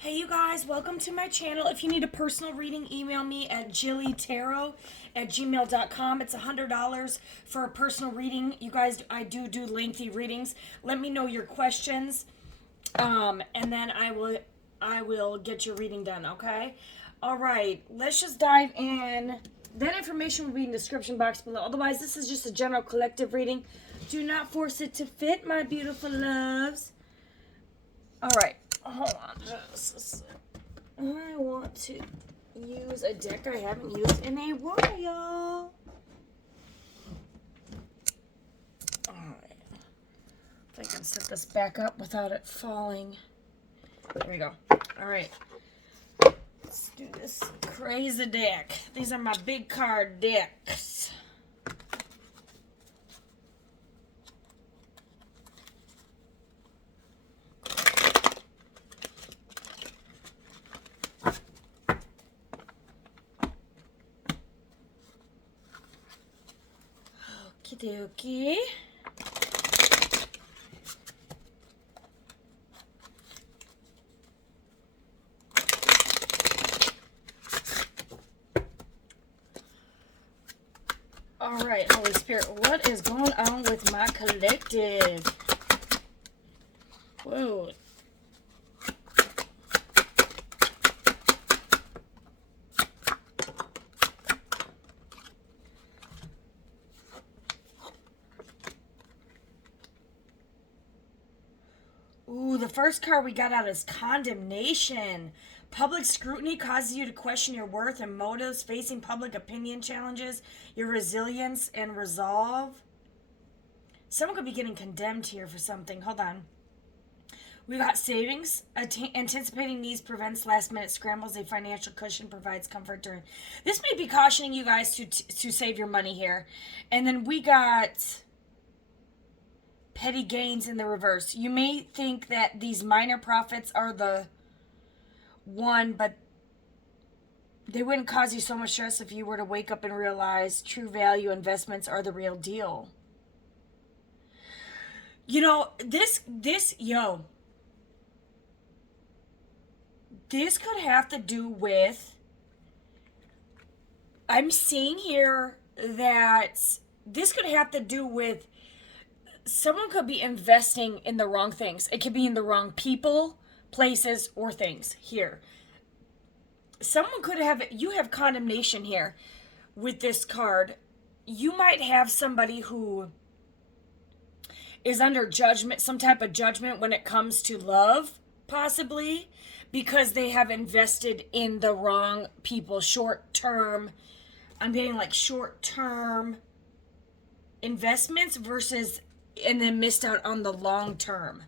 Hey you guys, welcome to my channel. If you need a personal reading, email me at jillytarot@gmail.com. It's $100 for a personal reading. You guys, I do lengthy readings. Let me know your questions, and then I will get your reading done, okay? All right, let's just dive in. That information will be in the description box below. Otherwise, this is just a general collective reading. Do not force it to fit, my beautiful loves. All right. Hold on just a sec. I want to use a deck I haven't used in a while. Alright. If I can set this back up without it falling. There we go. Alright. Let's do this crazy deck. These are my big card decks. Okie dokie. All right, Holy Spirit, what is going on with my collective? Whoa. Ooh, the first card we got out is condemnation. Public scrutiny causes you to question your worth and motives, facing public opinion challenges, your resilience and resolve. Someone could be getting condemned here for something. Hold on. We got savings. Anticipating needs prevents last-minute scrambles. A financial cushion provides comfort during. This may be cautioning you guys to save your money here. And then we got petty gains in the reverse. You may think that these minor profits are the one, but they wouldn't cause you so much stress if you were to wake up and realize true value investments are the real deal. You know, this could have to do with, I'm seeing here that this could have to do with someone could be investing in the wrong things. It could be in the wrong people, places, or things here. Someone could have, you have condemnation here with this card. You might have somebody who is under judgment, some type of judgment when it comes to love, possibly, because they have invested in the wrong people. Short-term, I'm getting like short-term investments versus, and then missed out on the long term.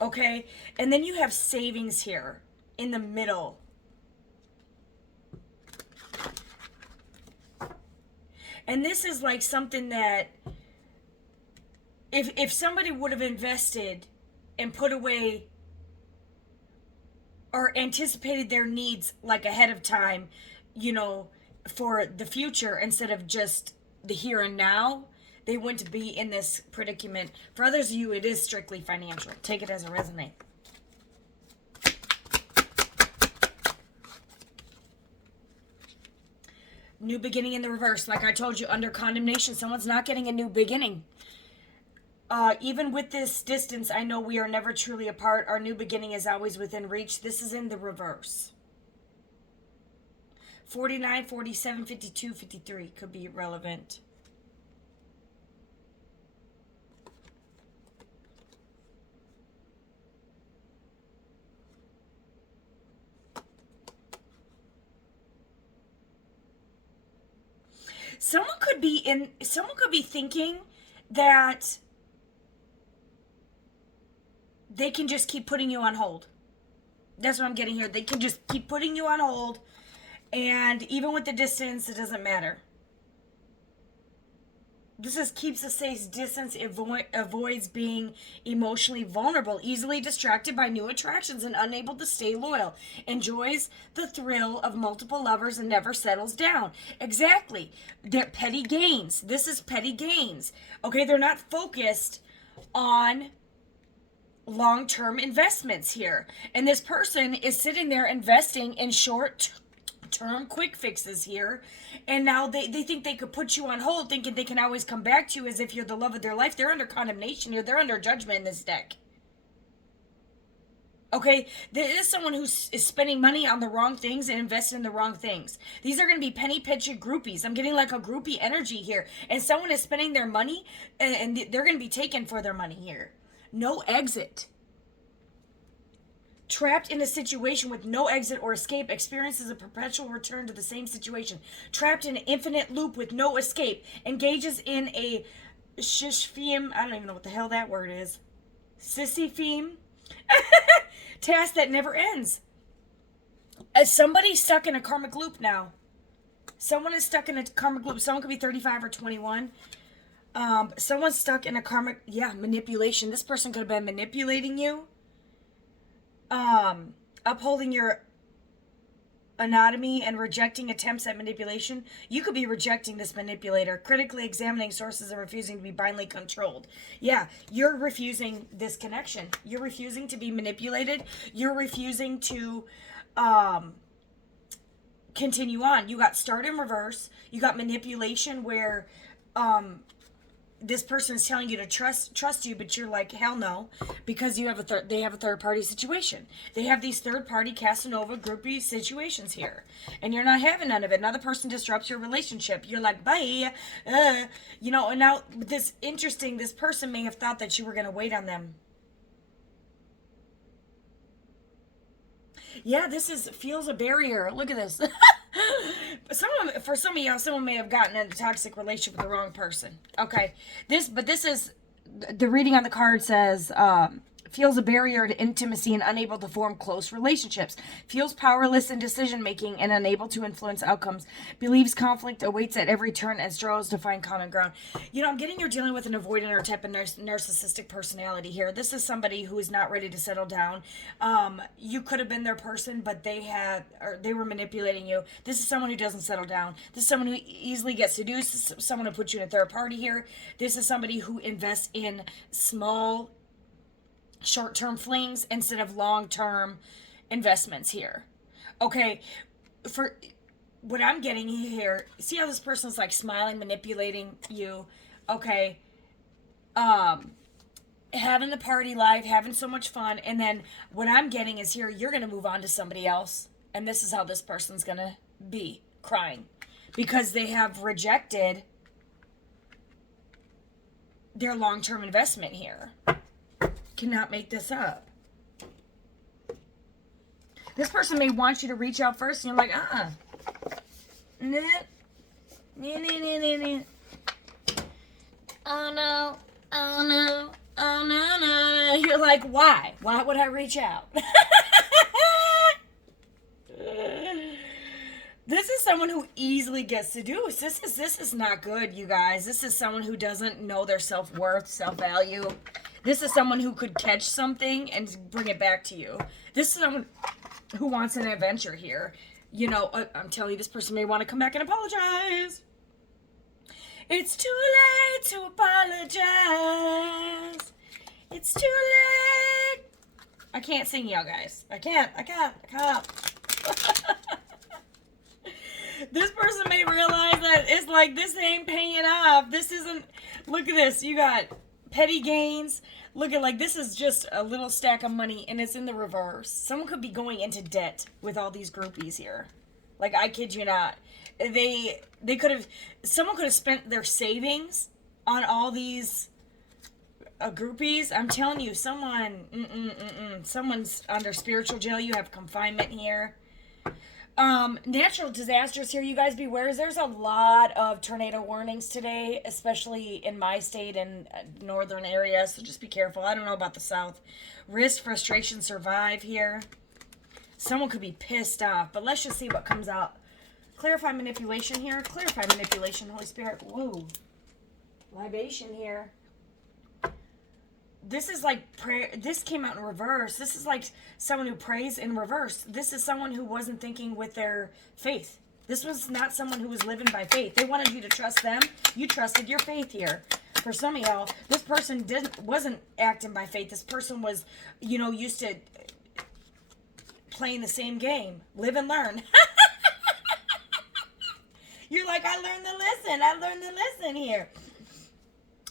Okay? And then you have savings here in the middle. And this is like something that if somebody would have invested and put away or anticipated their needs like ahead of time, you know, for the future instead of just the here and now, they wouldn't be in this predicament. For others of you, it is strictly financial. Take it as a resonate. New beginning in the reverse. Like I told you, under condemnation, someone's not getting a new beginning. Even with this distance, I know we are never truly apart. Our new beginning is always within reach. This is in the reverse. 49, 47, 52, 53 could be relevant. Someone could be thinking that they can just keep putting you on hold. That's what I'm getting here. They can just keep putting you on hold, and even with the distance, it doesn't matter. This is keeps a safe distance, avoids being emotionally vulnerable, easily distracted by new attractions and unable to stay loyal, enjoys the thrill of multiple lovers and never settles down. Exactly. They're petty gains. This is petty gains. Okay, they're not focused on long-term investments here. And this person is sitting there investing in short-term quick fixes here. And now they think they could put you on hold thinking they can always come back to you as if you're the love of their life. They're under condemnation here. They're under judgment in this deck. Okay, there is someone who is spending money on the wrong things and investing in the wrong things. These are going to be penny pinching groupies. I'm getting like a groupie energy here. And someone is spending their money and they're going to be taken for their money here. No exit. Trapped in a situation with no exit or escape, experiences a perpetual return to the same situation. Trapped in an infinite loop with no escape. Engages in a shishfim, I don't even know what the hell that word is. Sisypheme. Task that never ends. As somebody stuck in a karmic loop now. Someone is stuck in a karmic loop. Someone could be 35 or 21. Someone's stuck in a karmic, manipulation. This person could have been manipulating you. Upholding your anatomy and rejecting attempts at manipulation. You could be rejecting this manipulator, critically examining sources and refusing to be blindly controlled. Yeah, you're refusing this connection. You're refusing to be manipulated. You're refusing to continue on. You got start in reverse. You got manipulation where this person is telling you to trust you, but you're like, hell no, because you have they have a third party situation. They have these third party Casanova groupie situations here, and you're not having none of it. Another person disrupts your relationship. You're like, bye, and now this person may have thought that you were going to wait on them. Yeah, feels a barrier. Look at this. For some of y'all, someone may have gotten in a toxic relationship with the wrong person. Okay, this is the reading on the card says feels a barrier to intimacy and unable to form close relationships. Feels powerless in decision making and unable to influence outcomes. Believes conflict awaits at every turn and struggles to find common ground. I'm getting you're dealing with an avoidant or type of narcissistic personality here. This is somebody who is not ready to settle down. You could have been their person, but they were manipulating you. This is someone who doesn't settle down. This is someone who easily gets seduced. This is someone who puts you in a third party here. This is somebody who invests in small short-term flings instead of long-term investments here. Okay, for what I'm getting here, see how this person's like smiling, manipulating you. Okay, having the party life, having so much fun, and then what I'm getting is here, you're going to move on to somebody else, and this is how this person's going to be, crying, because they have rejected their long-term investment here. Cannot make this up. This person may want you to reach out first, and you're like, oh no, oh no, oh no, no. You're like, why? Why would I reach out? This is someone who easily gets seduced. This is not good, you guys. This is someone who doesn't know their self-worth, self-value. This is someone who could catch something and bring it back to you. This is someone who wants an adventure here. I'm telling you, this person may want to come back and apologize. It's too late to apologize. It's too late. I can't sing, y'all guys. I can't. This person may realize that it's like, this ain't paying off. This isn't, look at this. You got petty gains. Look at, like, this is just a little stack of money, and it's in the reverse. Someone could be going into debt with all these groupies here. Like, I kid you not. Someone could have spent their savings on all these groupies. I'm telling you, someone's under spiritual jail. You have confinement here. Natural disasters here, you guys beware. There's a lot of tornado warnings today, especially in my state and northern areas, so just be careful. I don't know about the south. Risk, frustration, survive here. Someone could be pissed off, but let's just see what comes out. Clarify manipulation here. Clarify manipulation, Holy Spirit. Whoa. Libation here. This is like prayer. This came out in reverse. This is like someone who prays in reverse. This is someone who wasn't thinking with their faith. This was not someone who was living by faith. They wanted you to trust them. You trusted your faith here. For some of y'all, this person wasn't acting by faith. This person was, used to playing the same game. Live and learn. You're like, I learned the lesson here.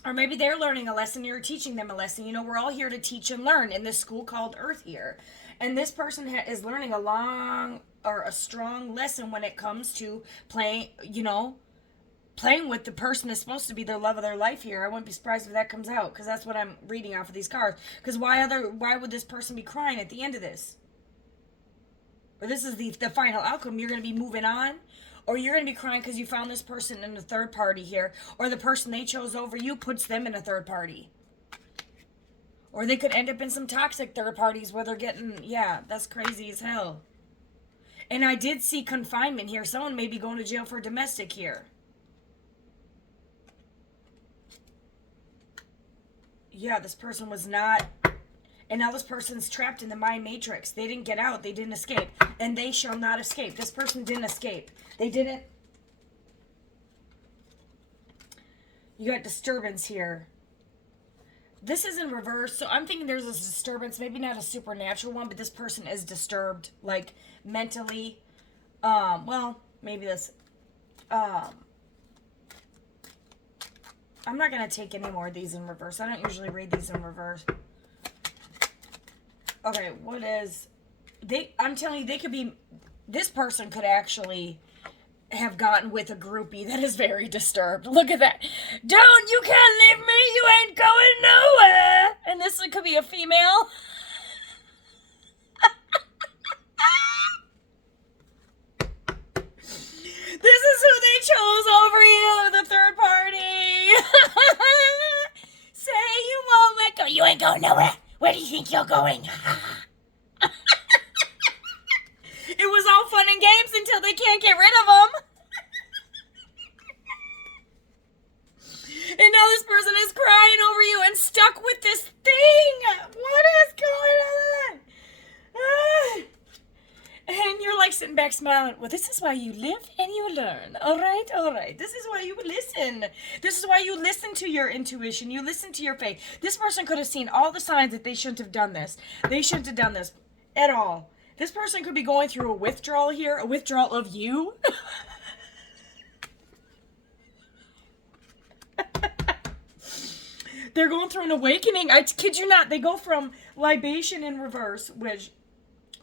Or maybe they're learning a lesson, you're teaching them a lesson. We're all here to teach and learn in this school called Earth here. And this person is learning a strong lesson when it comes to playing with the person that's supposed to be the love of their life here. I wouldn't be surprised if that comes out, because that's what I'm reading off of these cards. Because why would this person be crying at the end of this? Or this is the final outcome. You're going to be moving on, or you're going to be crying because you found this person in a third party here, or the person they chose over you puts them in a third party. Or they could end up in some toxic third parties where they're getting, that's crazy as hell. And I did see confinement here. Someone may be going to jail for domestic here. Yeah, this person was not. And now this person's trapped in the mind matrix. They didn't get out. They didn't escape. And they shall not escape. This person didn't escape. They didn't. You got disturbance here. This is in reverse. So I'm thinking there's a disturbance. Maybe not a supernatural one, but this person is disturbed. Like mentally. Maybe this. I'm not going to take any more of these in reverse. I don't usually read these in reverse. Okay, what is... I'm telling you, they could be... This person could actually have gotten with a groupie that is very disturbed. Look at that. Don't, you can't leave me. You ain't going nowhere. And this could be a female. This is who they chose over you, the third party. Say you won't let go. You ain't going nowhere. Where do you think you're going? It was all fun and games until they can't get rid of them. And now this person is crying over you and stuck with this thing. What is going on? And you're like sitting back smiling. Well, this is why you live and you learn. All right. This is why you listen. This is why you listen to your intuition. You listen to your faith. This person could have seen all the signs that they shouldn't have done this. They shouldn't have done this at all. This person could be going through a withdrawal here, a withdrawal of you. They're going through an awakening. I kid you not. They go from libation in reverse, which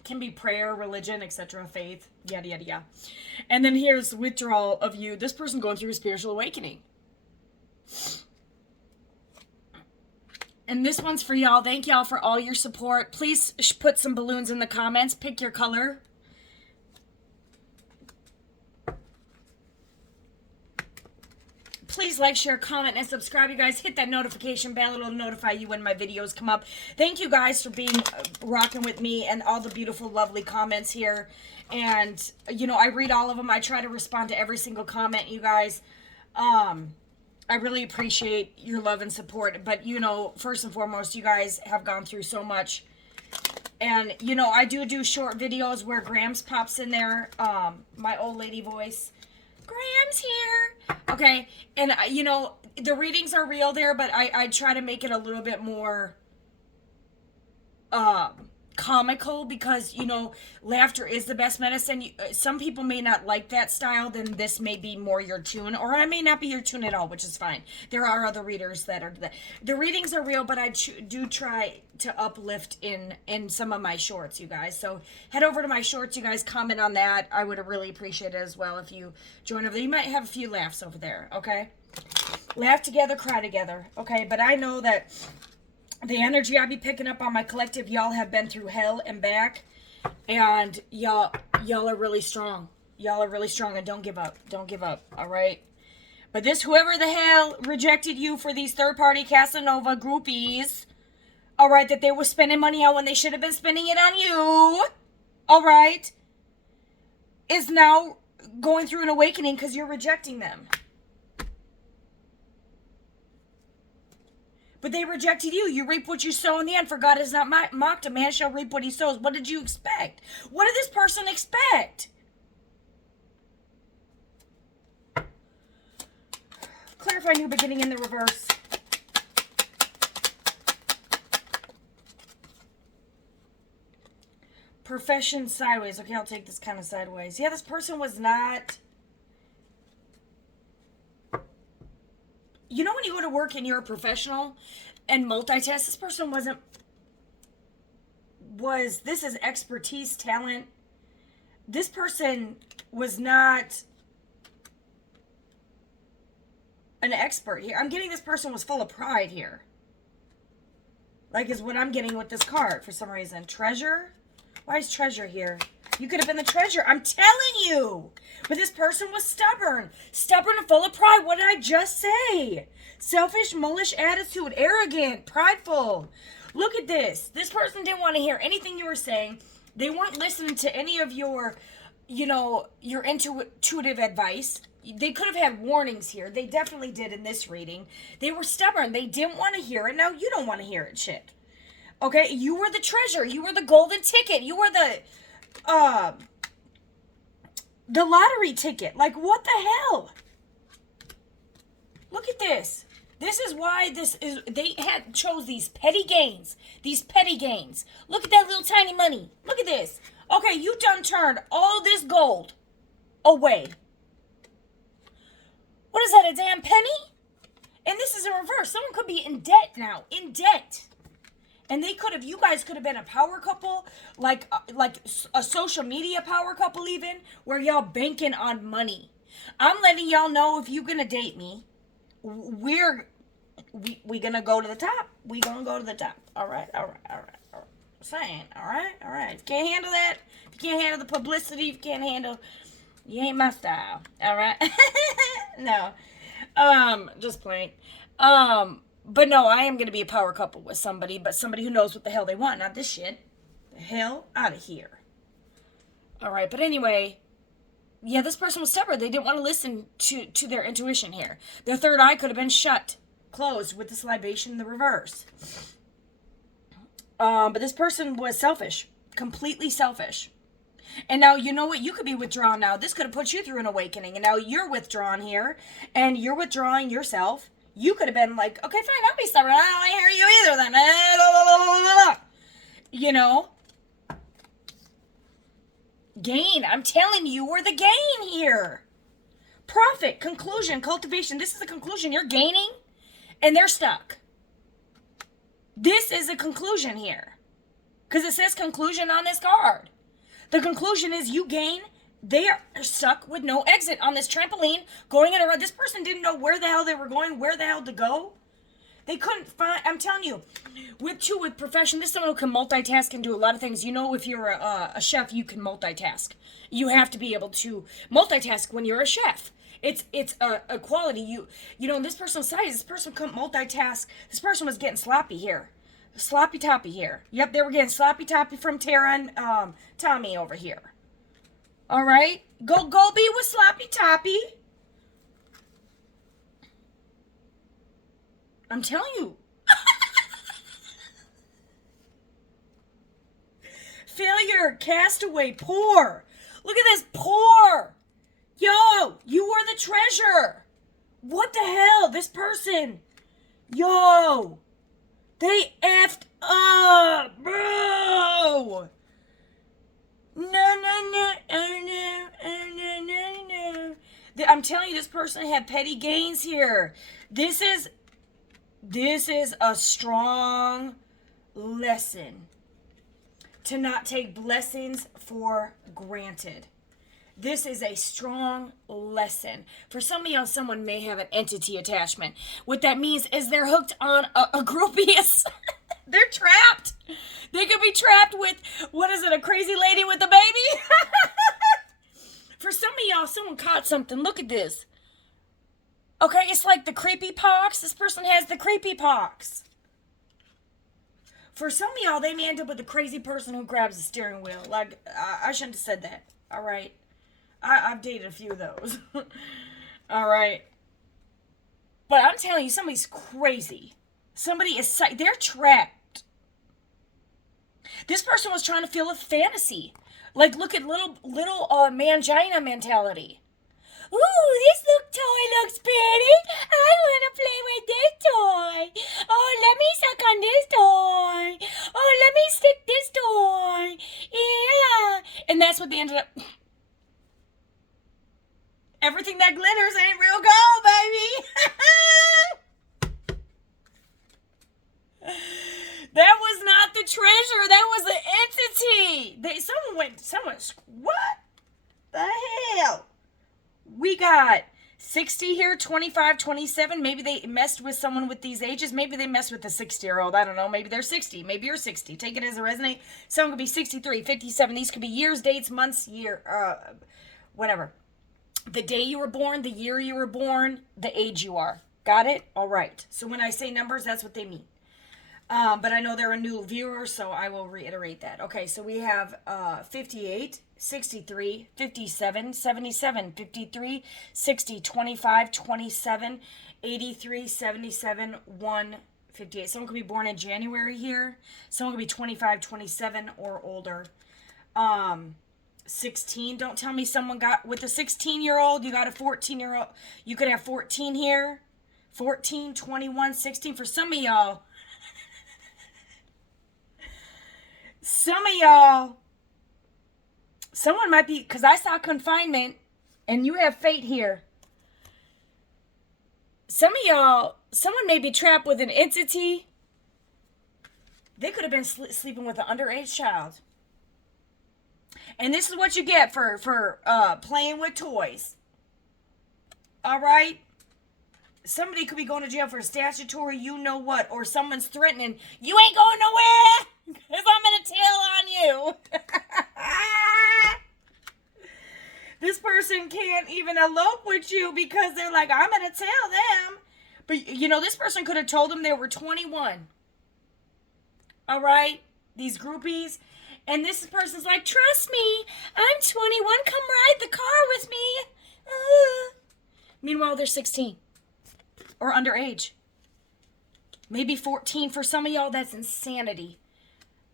can be prayer, religion, etc., faith, yada, yada, yada. And then here's withdrawal of you. This person going through a spiritual awakening. And this one's for y'all. Thank y'all for all your support. Please put some balloons in the comments. Pick your color. Please like, share, comment, and subscribe, you guys. Hit that notification bell. It'll notify you when my videos come up. Thank you guys for being rocking with me and all the beautiful, lovely comments here. And, I read all of them. I try to respond to every single comment, you guys. I really appreciate your love and support. But, first and foremost, you guys have gone through so much. And, I do short videos where Grams pops in there. My old lady voice. Graham's here. Okay. And, the readings are real there, but I try to make it a little bit more comical because, laughter is the best medicine. Some people may not like that style, then this may be more your tune, or I may not be your tune at all, which is fine. There are other readers that are... The readings are real, but I do try to uplift in some of my shorts, you guys. So head over to my shorts, you guys. Comment on that. I would really appreciate it as well if you join over there. You might have a few laughs over there, okay? Laugh together, cry together, okay? But I know that the energy I be picking up on my collective, y'all have been through hell and back, and y'all are really strong. Y'all are really strong, and don't give up. Don't give up, all right? But whoever the hell rejected you for these third-party Casanova groupies, all right, that they were spending money on when they should have been spending it on you, all right, is now going through an awakening because you're rejecting them. But they rejected you. You reap what you sow in the end. For God is not mocked. A man shall reap what he sows. What did you expect? What did this person expect? Clarify new beginning in the reverse. Profession sideways. Okay, I'll take this kind of sideways. Yeah, this person was not... You know when you go to work and you're a professional and multitask? This person wasn't... This is expertise, talent. This person was not an expert here. I'm getting this person was full of pride here. Like is what I'm getting with this card for some reason. Treasure? Why is treasure here? You could have been the treasure. I'm telling you. But this person was stubborn. Stubborn and full of pride. What did I just say? Selfish, mullish attitude. Arrogant. Prideful. Look at this. This person didn't want to hear anything you were saying. They weren't listening to any of your, your intuitive advice. They could have had warnings here. They definitely did in this reading. They were stubborn. They didn't want to hear it. Now you don't want to hear it, chick. Okay? You were the treasure. You were the golden ticket. You were the lottery ticket. Like, what the hell? Look at this. This is why they chose these petty gains. These petty gains. Look at that little tiny money. Look at this. Okay, you done turned all this gold away. What is that, a damn penny? And this is in reverse. Someone could be in debt now. In debt. And you guys could have been a power couple, like a social media power couple even, where y'all banking on money. I'm letting y'all know if you're going to date me, we're gonna go to the top. We gonna go to the top. All right. Saying, all right. If you can't handle that, if you can't handle the publicity, if you can't handle, you ain't my style. All right. No, just playing. But no, I am gonna be a power couple with somebody, but somebody who knows what the hell they want, not this shit. The hell out of here. All right, but anyway. Yeah, this person was stubborn. They didn't want to listen to their intuition here. Their third eye could have been closed with this libation in the reverse. But this person was selfish. Completely selfish. And now, you know what? You could be withdrawn now. This could have put you through an awakening. And now you're withdrawn here. And you're withdrawing yourself. You could have been like, okay, fine, I'll be stubborn. I don't want to hear you either then. You know? Gain. I'm telling you, we're the gain here. Profit, conclusion, cultivation. This is the conclusion. You're gaining, and they're stuck. This is a conclusion here. Because it says conclusion on this card. The conclusion is you gain. They are stuck with no exit on this trampoline going in around. This person didn't know where the hell they were going, where the hell to go. They couldn't find, I'm telling you, with profession, this is someone who can multitask and do a lot of things. You know, if you're a chef, you can multitask. You have to be able to multitask when you're a chef. It's a quality. You know, in this person's size, this person couldn't multitask. This person was getting sloppy here. Sloppy toppy here. Yep, they were getting sloppy toppy from Tara and Tommy over here. All right? Go be with sloppy toppy. I'm telling you. Failure, castaway, poor. Look at this, poor. Yo, you were the treasure. What the hell? This person. Yo. They effed up, bro. No. I'm telling you, this person had petty gains here. This is a strong lesson to not take blessings for granted. This is a strong lesson. For some of y'all, someone may have an entity attachment. What that means is they're hooked on a groupie. They're trapped. They could be trapped with, a crazy lady with a baby? For some of y'all, someone caught something. Look at this. Okay, it's like the creepy pox. This person has the creepy pox. For some of y'all, they may end up with a crazy person who grabs the steering wheel. Like, I shouldn't have said that. All right. I've dated a few of those. All right. But I'm telling you, somebody's crazy. Somebody is, they're trapped. This person was trying to feel a fantasy. Like, look at little mangina mentality. Ooh, this toy looks pretty. I want to play with this toy. Oh, let me suck on this toy. Oh, let me stick this toy. Yeah. And that's what they ended up. Everything that glitters ain't real gold, baby. That was not the treasure. That was the entity. What the hell? We got 60 here, 25, 27. Maybe they messed with someone with these ages. Maybe they messed with a 60-year-old. I don't know. Maybe they're 60. Maybe you're 60. Take it as a resonate. Someone could be 63, 57. These could be years, dates, months, whatever. The day you were born, the year you were born, the age you are. Got it? All right. So when I say numbers, that's what they mean. But I know they're a new viewer, so I will reiterate that. Okay, so we have 58, 63, 57, 77, 53, 60, 25, 27, 83, 77, 1, 58. Someone could be born in January here. Someone could be 25, 27, or older. 16. Don't tell me someone got, with a 16-year-old, you got a 14-year-old. You could have 14 here. 14, 21, 16. For some of y'all, someone might be, because I saw confinement, and you have fate here. Some of y'all, someone may be trapped with an entity. They could have been sleeping with an underage child. And this is what you get for playing with toys. All right? Somebody could be going to jail for statutory you-know-what, or someone's threatening, you ain't going nowhere, because I'm going to tell on you. This person can't even elope with you because they're like, I'm going to tell them. But, this person could have told them they were 21. All right? These groupies. And this person's like, trust me, I'm 21. Come ride the car with me. Meanwhile, they're 16. Or underage. Maybe 14 for some of y'all. That's insanity.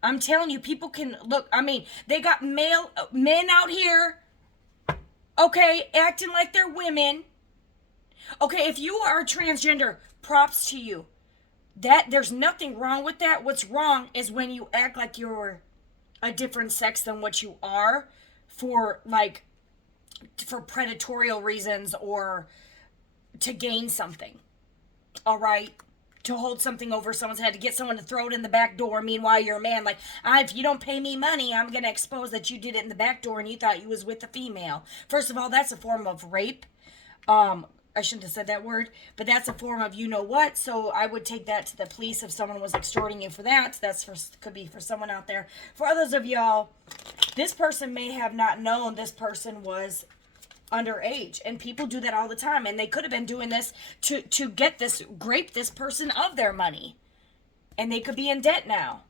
I'm telling you, people can look. I mean, they got men out here, okay, acting like they're women. Okay, if you are transgender, props to you. There's nothing wrong with that. What's wrong is when you act like you're a different sex than what you are for predatorial reasons or to gain something. All right? To hold something over someone's head, to get someone to throw it in the back door. Meanwhile, you're a man. Like, if you don't pay me money, I'm going to expose that you did it in the back door and you thought you was with a female. First of all, that's a form of rape. I shouldn't have said that word, but that's a form of you-know-what. So I would take that to the police if someone was extorting you for that. Could be for someone out there. For others of y'all, this person may have not known this person was underage, and people do that all the time, and they could have been doing this to grape this person of their money, and they could be in debt now.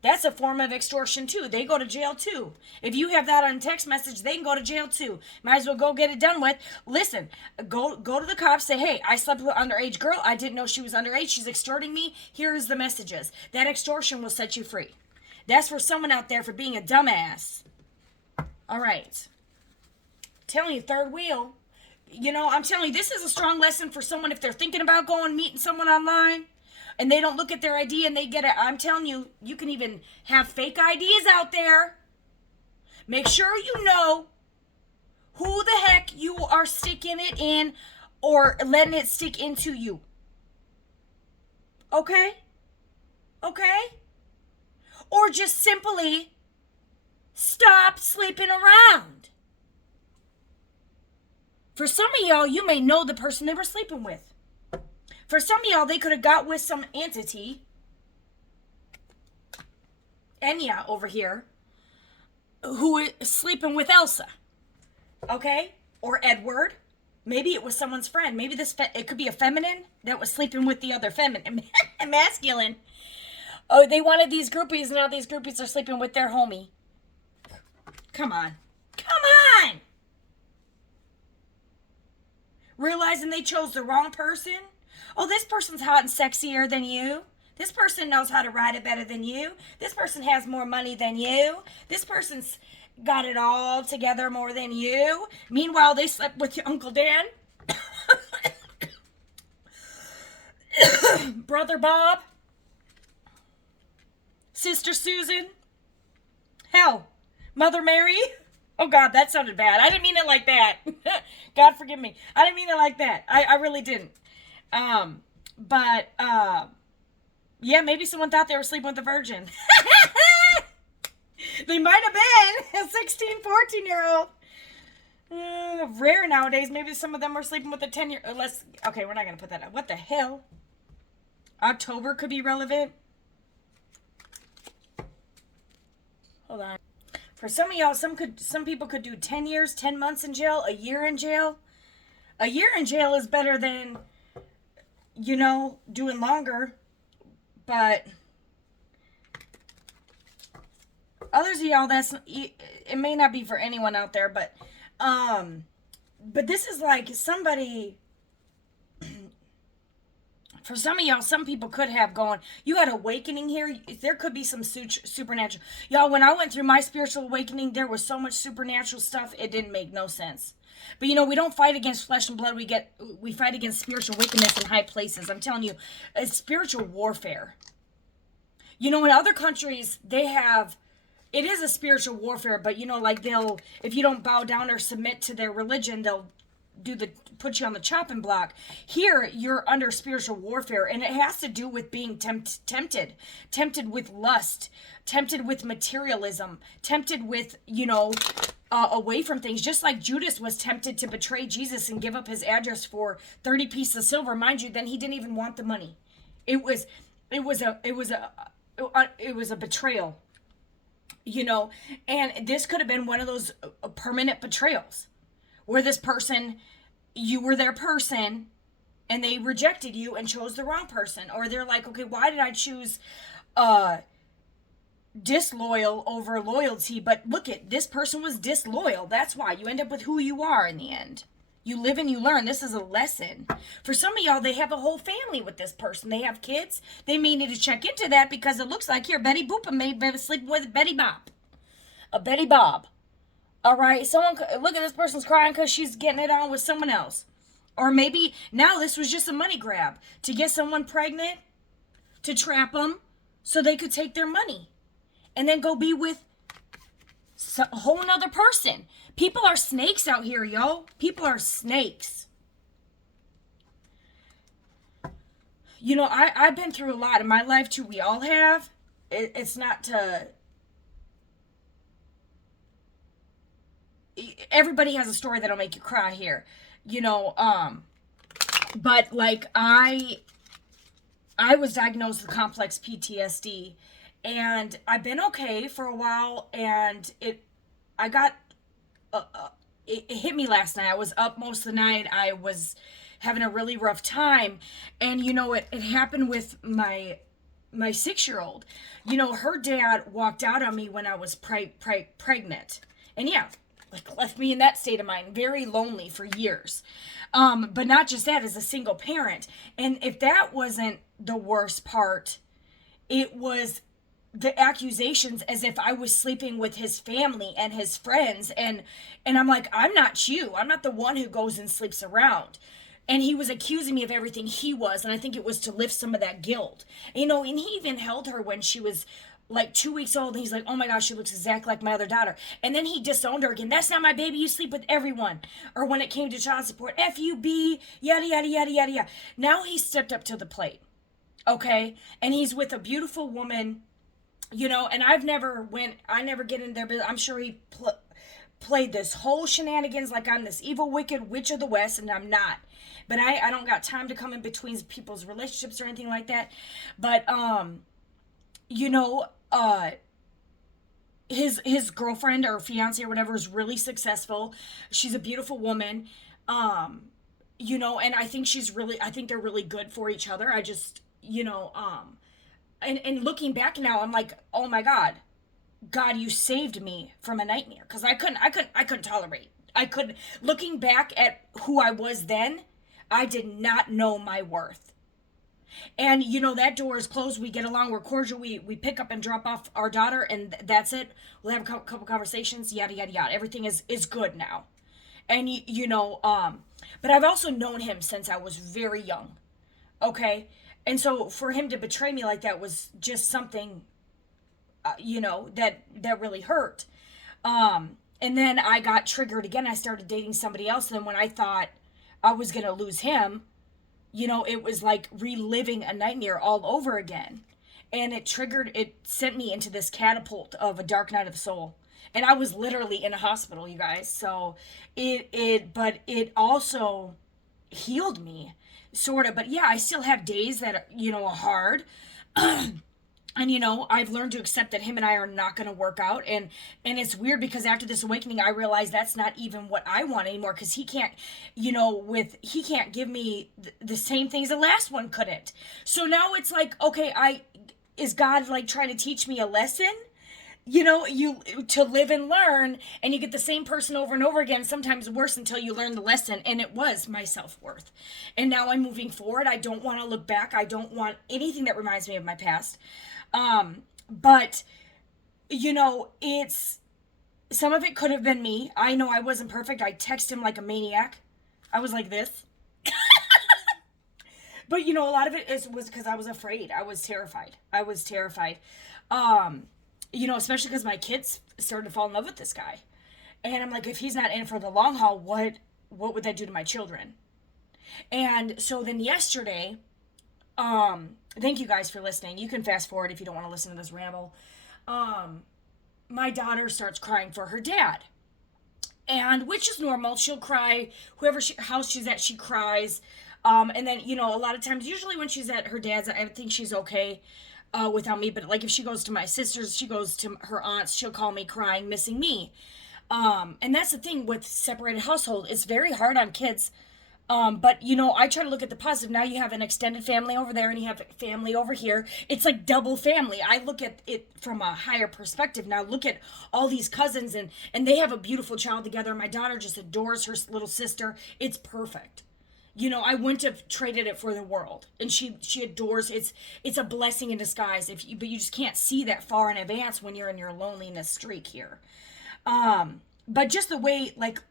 That's a form of extortion too. They go to jail too. If you have that on text message, they can go to jail too. Might as well go get it done with. Listen, go to the cops, say, hey, I slept with an underage girl, I didn't know she was underage, she's extorting me, here is the messages. That extortion will set you free. That's for someone out there for being a dumbass. All right. Telling you, third wheel. I'm telling you, this is a strong lesson for someone if they're thinking about meeting someone online and they don't look at their ID and they get it. I'm telling you, you can even have fake IDs out there. Make sure you know who the heck you are sticking it in or letting it stick into you. Okay? Okay? Or just simply stop sleeping around. For some of y'all, you may know the person they were sleeping with. For some of y'all, they could have got with some entity, Enya over here, who is sleeping with Elsa. Okay? Or Edward. Maybe it was someone's friend. Maybe it could be a feminine that was sleeping with the other feminine, masculine. Oh, they wanted these groupies, and now these groupies are sleeping with their homie. Come on. Come on! Realizing they chose the wrong person? Oh, this person's hot and sexier than you. This person knows how to ride it better than you. This person has more money than you. This person's got it all together more than you. Meanwhile, they slept with your Uncle Dan, Brother Bob, Sister Susan, hell, Mother Mary. Oh God, that sounded bad. I didn't mean it like that. God forgive me. I didn't mean it like that. I really didn't. But yeah, maybe someone thought they were sleeping with the virgin. They might have been a 16, 14-year-old. Rare nowadays. Maybe some of them were sleeping with a 10-year. Okay, we're not gonna put that up. What the hell? October could be relevant. Hold on. For some of y'all, some people could do 10 years, 10 months in jail, a year in jail. A year in jail is better than, doing longer. But others of y'all, it may not be for anyone out there, but this is like somebody. For some of y'all, some people could have gone, you had awakening here. There could be some supernatural. Y'all, when I went through my spiritual awakening, there was so much supernatural stuff, it didn't make no sense. But we don't fight against flesh and blood. We fight against spiritual wickedness in high places. I'm telling you, it's spiritual warfare. In other countries, it is a spiritual warfare, but if you don't bow down or submit to their religion, they'll put you on the chopping block. Here, you're under spiritual warfare, and it has to do with being tempted with lust, tempted with materialism, tempted with, away from things. Just like Judas was tempted to betray Jesus and give up his address for 30 pieces of silver. Mind you, then he didn't even want the money. It was a betrayal, and this could have been one of those permanent betrayals where this person, you were their person and they rejected you and chose the wrong person. Or they're like, okay, why did I choose disloyal over loyalty? But look, this person was disloyal. That's why you end up with who you are in the end. You live and you learn. This is a lesson. For some of y'all, they have a whole family with this person. They have kids. They may need to check into that because it looks like here, Betty Boop may be sleeping with Betty Bob. A Betty Bob. All right, look at this person's crying because she's getting it on with someone else. Or maybe now this was just a money grab to get someone pregnant, to trap them so they could take their money and then go be with a whole nother person. People are snakes out here, yo. People are snakes. I've been through a lot in my life too. We all have. It's not to... Everybody has a story that'll make you cry here, but like I was diagnosed with complex PTSD, and I've been okay for a while, and it hit me last night. I was up most of the night. I was having a really rough time, and it happened with my 6-year-old. Her dad walked out on me when I was pregnant, and yeah, left me in that state of mind, very lonely for years. But not just that, as a single parent. And if that wasn't the worst part, it was the accusations as if I was sleeping with his family and his friends. And I'm like, I'm not you. I'm not the one who goes and sleeps around. And he was accusing me of everything he was. And I think it was to lift some of that guilt. And he even held her when she was like 2 weeks old, and he's like, oh my gosh, she looks exactly like my other daughter. And then he disowned her again. That's not my baby. You sleep with everyone. Or when it came to child support, FUB, yada, yada, yada, yada, yada. Now he stepped up to the plate. Okay? And he's with a beautiful woman, and I never get in there, but I'm sure he played this whole shenanigans like I'm this evil, wicked witch of the West, and I'm not. But I don't got time to come in between people's relationships or anything like that. But, his girlfriend or fiance or whatever is really successful. She's a beautiful woman. And I think I think they're really good for each other. I just, and looking back now, I'm like, oh my God, you saved me from a nightmare. Cause I couldn't tolerate. Looking back at who I was then, I did not know my worth. And that door is closed. We get along. We're cordial. We pick up and drop off our daughter, and that's it. We'll have a couple conversations. Yada yada yada. Everything is good now. And but I've also known him since I was very young. Okay, and so for him to betray me like that was just something, that really hurt. And then I got triggered again. I started dating somebody else. And then when I thought I was gonna lose him, it was like reliving a nightmare all over again. And it sent me into this catapult of a dark night of the soul. And I was literally in a hospital, you guys. So but it also healed me, sort of. But yeah, I still have days that, are hard. And I've learned to accept that him and I are not going to work out, and it's weird because after this awakening I realized that's not even what I want anymore, because he can't he can't give me the same things the last one couldn't. So now it's like, okay, is God like trying to teach me a lesson? You to live and learn, and you get the same person over and over again, sometimes worse, until you learn the lesson. And it was my self-worth. And now I'm moving forward. I don't want to look back. I don't want anything that reminds me of my past. But it's, some of it could have been me. I know I wasn't perfect. I texted him like a maniac. I was like this. But a lot of it was because I was afraid. I was terrified. Especially because my kids started to fall in love with this guy. And I'm like, if he's not in for the long haul, what would that do to my children? And so then yesterday, thank you guys for listening. You can fast forward if you don't want to listen to this ramble. My daughter starts crying for her dad. And which is normal. She'll cry. House she's at, she cries. And then, a lot of times, usually when she's at her dad's, I think she's okay without me. But like if she goes to my sisters, she goes to her aunts, she'll call me crying, missing me. And that's the thing with separated household. It's very hard on kids. But I try to look at the positive. Now you have an extended family over there and you have family over here. It's like double family. I look at it from a higher perspective. Now look at all these cousins, and they have a beautiful child together. My daughter just adores her little sister. It's perfect. I wouldn't have traded it for the world. And she adores, it's a blessing in disguise, but you just can't see that far in advance when you're in your loneliness streak here. But just the way, like,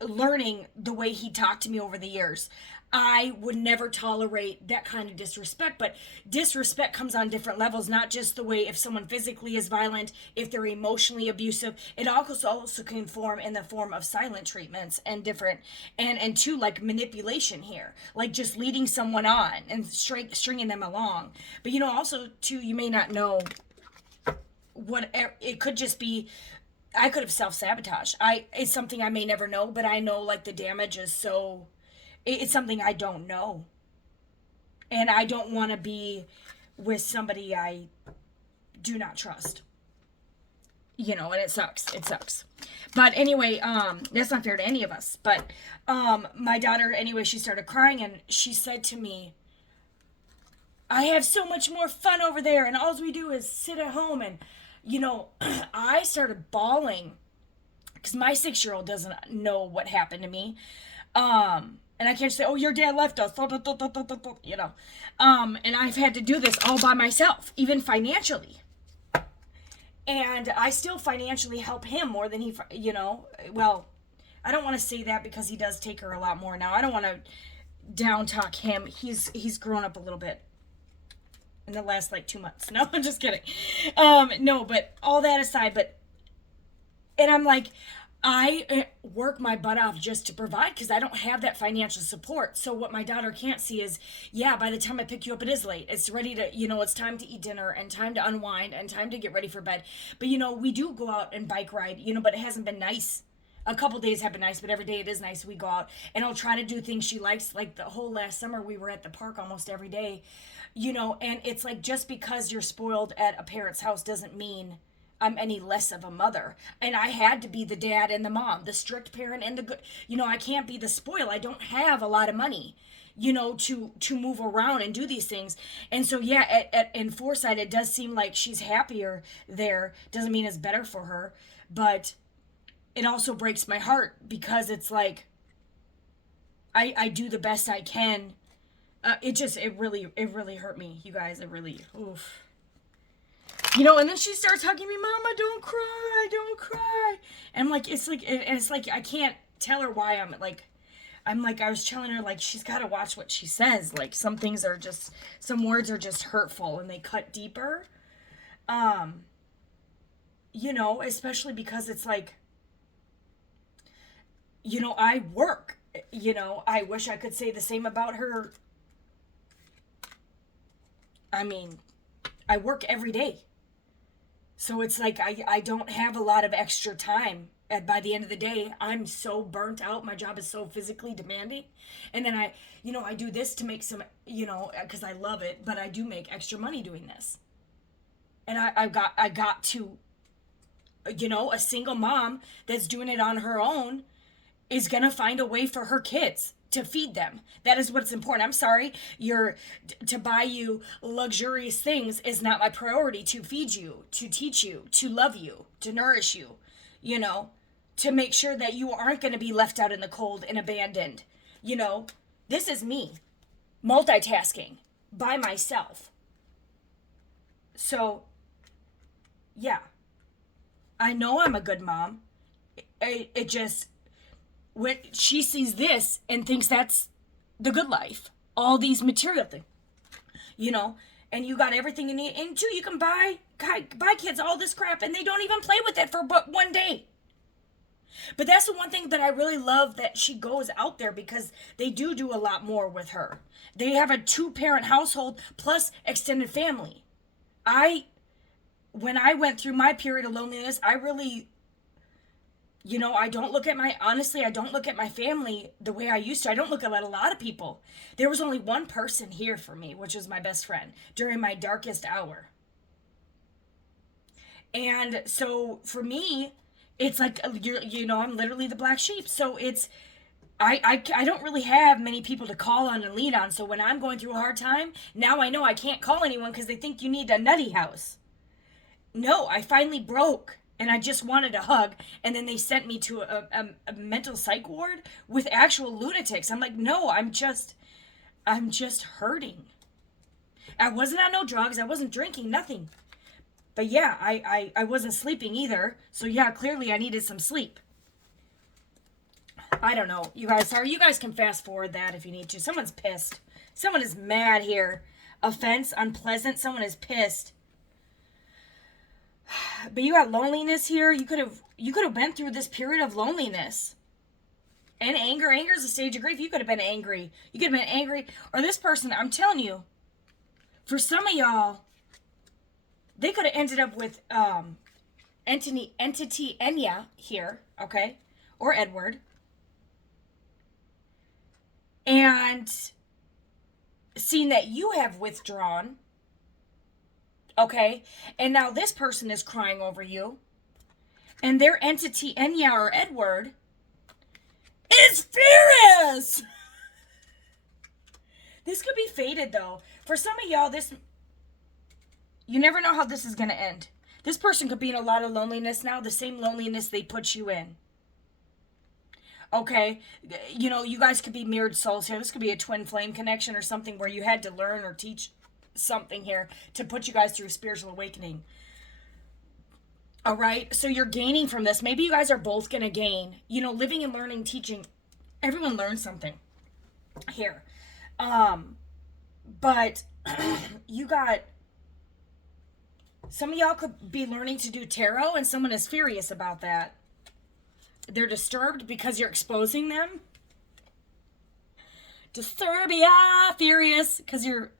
learning the way he talked to me over the years, I would never tolerate that kind of disrespect. But disrespect comes on different levels, not just the way if someone physically is violent, if they're emotionally abusive. It also can form in the form of silent treatments and different, and too, like manipulation here, like just leading someone on and stringing them along. But also too, you may not know what it could just be. I could have self-sabotaged. It's something I may never know, but I know like the damage is so, it's something I don't know. And I don't want to be with somebody I do not trust. And it sucks. But anyway, that's not fair to any of us. But my daughter, anyway, she started crying and she said to me, I have so much more fun over there, and all we do is sit at home. And I started bawling because my 6-year-old doesn't know what happened to me. And I can't say, oh, your dad left us, and I've had to do this all by myself, even financially. And I still financially help him more than he, well, I don't want to say that because he does take her a lot more now. I don't want to down talk him. He's grown up a little bit in the last 2 months. No, I'm just kidding. No, but all that aside, and I'm like, I work my butt off just to provide because I don't have that financial support. So what my daughter can't see is, yeah, by the time I pick you up, it is late. It's ready to, it's time to eat dinner and time to unwind and time to get ready for bed. But, we do go out and bike ride, but it hasn't been nice. A couple days have been nice, but every day it is nice. We go out and I'll try to do things she likes. Like the whole last summer, we were at the park almost every day, and it's like, just because you're spoiled at a parent's house doesn't mean I'm any less of a mother. And I had to be the dad and the mom, the strict parent and the good, I can't be the spoil. I don't have a lot of money, to move around and do these things. And so, yeah, in foresight, it does seem like she's happier there. Doesn't mean it's better for her, but it also breaks my heart because it's like, I do the best I can it really hurt me, you guys. It really, oof. You know, and then she starts hugging me, Mama, don't cry, don't cry. And I'm like, it's like, I can't tell her why I was telling her, like, she's got to watch what she says. Like, some words are just hurtful and they cut deeper. You know, especially because it's like, you know, I work. You know, I wish I could say the same about her. I mean, I work every day. So it's like I don't have a lot of extra time. And by the end of the day, I'm so burnt out. My job is so physically demanding. And then I do this to make some, because I love it, but I do make extra money doing this. And I got to, a single mom that's doing it on her own is going to find a way for her kids to feed them. That is what's important. I'm sorry, to buy you luxurious things is not my priority. To feed you, to teach you, to love you, to nourish you, to make sure that you aren't going to be left out in the cold and abandoned. This is me multitasking by myself. So, yeah, I know I'm a good mom. It just, when she sees this and thinks that's the good life, all these material things, and you got everything you need, and too, you can buy kids all this crap, and they don't even play with it for but one day. But that's the one thing that I really love, that she goes out there, because they do a lot more with her. They have a 2-parent household plus extended family. When I went through my period of loneliness, I really, I don't look at my family the way I used to. I don't look at a lot of people. There was only one person here for me, which was my best friend, during my darkest hour. And so for me, it's like, I'm literally the black sheep. So it's, I don't really have many people to call on and lean on. So when I'm going through a hard time, now I know I can't call anyone because they think you need a nutty house. No, I finally broke. And I just wanted a hug, and then they sent me to a mental psych ward with actual lunatics. I'm like, no, I'm just hurting. I wasn't on no drugs. I wasn't drinking, nothing. But yeah, I wasn't sleeping either. So yeah, clearly I needed some sleep. I don't know. You guys, sorry, you guys can fast forward that if you need to. Someone's pissed. Someone is mad here. Offense, unpleasant. Someone is pissed. But you got loneliness here. You could have been through this period of loneliness. And anger. Anger is a stage of grief. You could have been angry. You could have been angry. Or this person, I'm telling you, for some of y'all, they could have ended up with entity Enya here, okay? Or Edward. And seeing that you have withdrawn. Okay, and now this person is crying over you, and their entity, Enya or Edward, is furious. This could be fated, though. For some of y'all, you never know how this is going to end. This person could be in a lot of loneliness now, the same loneliness they put you in. Okay, you guys could be mirrored souls here. This could be a twin flame connection or something where you had to learn or teach something here to put you guys through spiritual awakening. All right, so you're gaining from this. Maybe you guys are both gonna gain. Living and learning, teaching, everyone learns something here. But you got, some of y'all could be learning to do tarot, and someone is furious about that. They're disturbed because you're exposing them. Disturbia, furious because you're.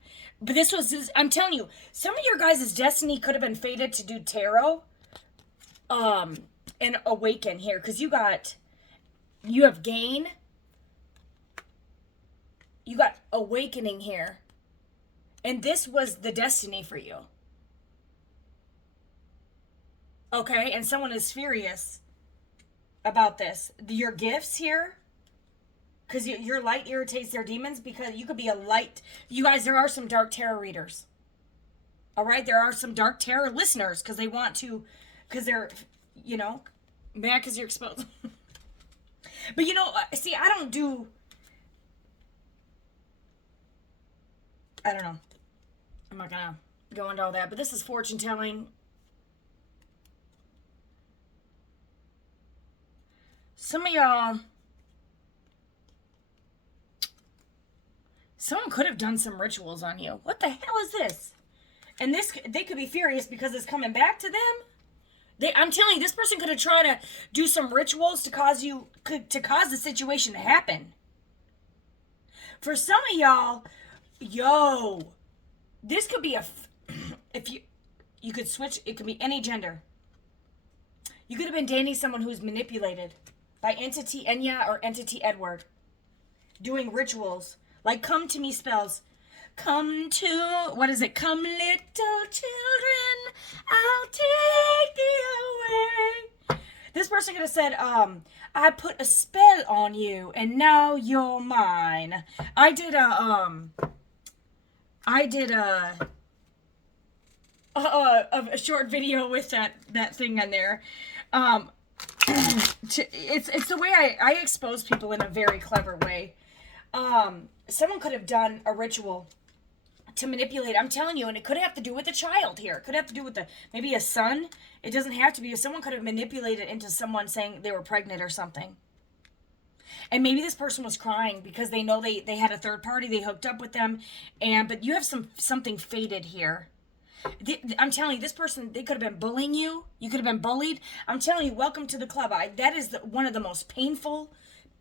But I'm telling you, some of your guys' destiny could have been fated to do tarot and awaken here. Because you have gain. You got awakening here. And this was the destiny for you. Okay? And someone is furious about this. Your gifts here. Because your light irritates their demons, because you could be a light. You guys, there are some dark tarot readers. All right? There are some dark tarot listeners because they want to, because they're, mad because you're exposed. But, see, I don't do, I don't know. I'm not gonna go into all that, but this is fortune telling. Some of y'all, someone could have done some rituals on you. What the hell is this? And this, they could be furious because it's coming back to them. I'm telling you, this person could have tried to do some rituals to cause the situation to happen. For some of y'all, this could be if you could switch, it could be any gender. You could have been dating someone who's manipulated by Entity Enya or Entity Edward, doing rituals like come to me spells. Come to, what is it? Come little children, I'll take thee away. This person could have said, I put a spell on you and now you're mine. I did a short video with that thing on there. It's the way I expose people in a very clever way. Someone could have done a ritual to manipulate. I'm telling you, and it could have to do with a child here. It could have to do with maybe a son. It doesn't have to be. Someone could have manipulated into someone saying they were pregnant or something. And maybe this person was crying because they know they had a third party. They hooked up with them, but you have something fated here. I'm telling you, this person, they could have been bullying you. You could have been bullied. I'm telling you, welcome to the club. That is one of the most painful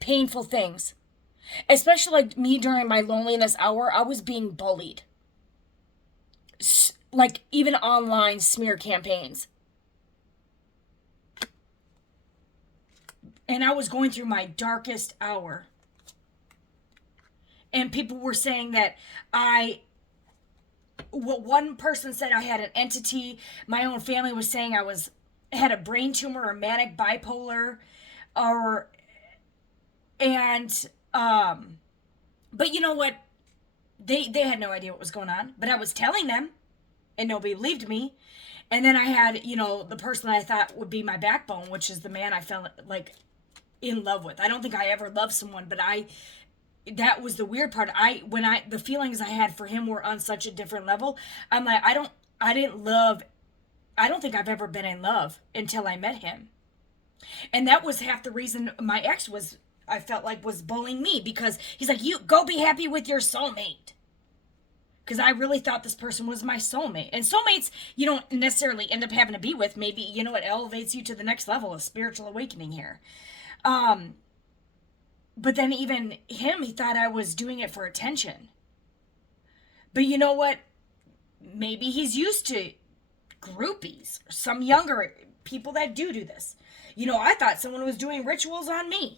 things. Especially like me during my loneliness hour, I was being bullied. Like even online smear campaigns. And I was going through my darkest hour. And people were saying that one person said I had an entity. My own family was saying I had a brain tumor or manic bipolar, but you know what? They had no idea what was going on, but I was telling them and nobody believed me. And then I had, the person that I thought would be my backbone, which is the man I fell like in love with. I don't think I ever loved someone, but that was the weird part. The feelings I had for him were on such a different level. I'm like, I don't think I've ever been in love until I met him. And that was half the reason my ex I felt like was bullying me, because he's like, you go be happy with your soulmate. Because I really thought this person was my soulmate. And soulmates, you don't necessarily end up having to be with. Maybe, it elevates you to the next level of spiritual awakening here. But then even him, he thought I was doing it for attention. But you know what? Maybe he's used to groupies, or some younger people that do this. I thought someone was doing rituals on me.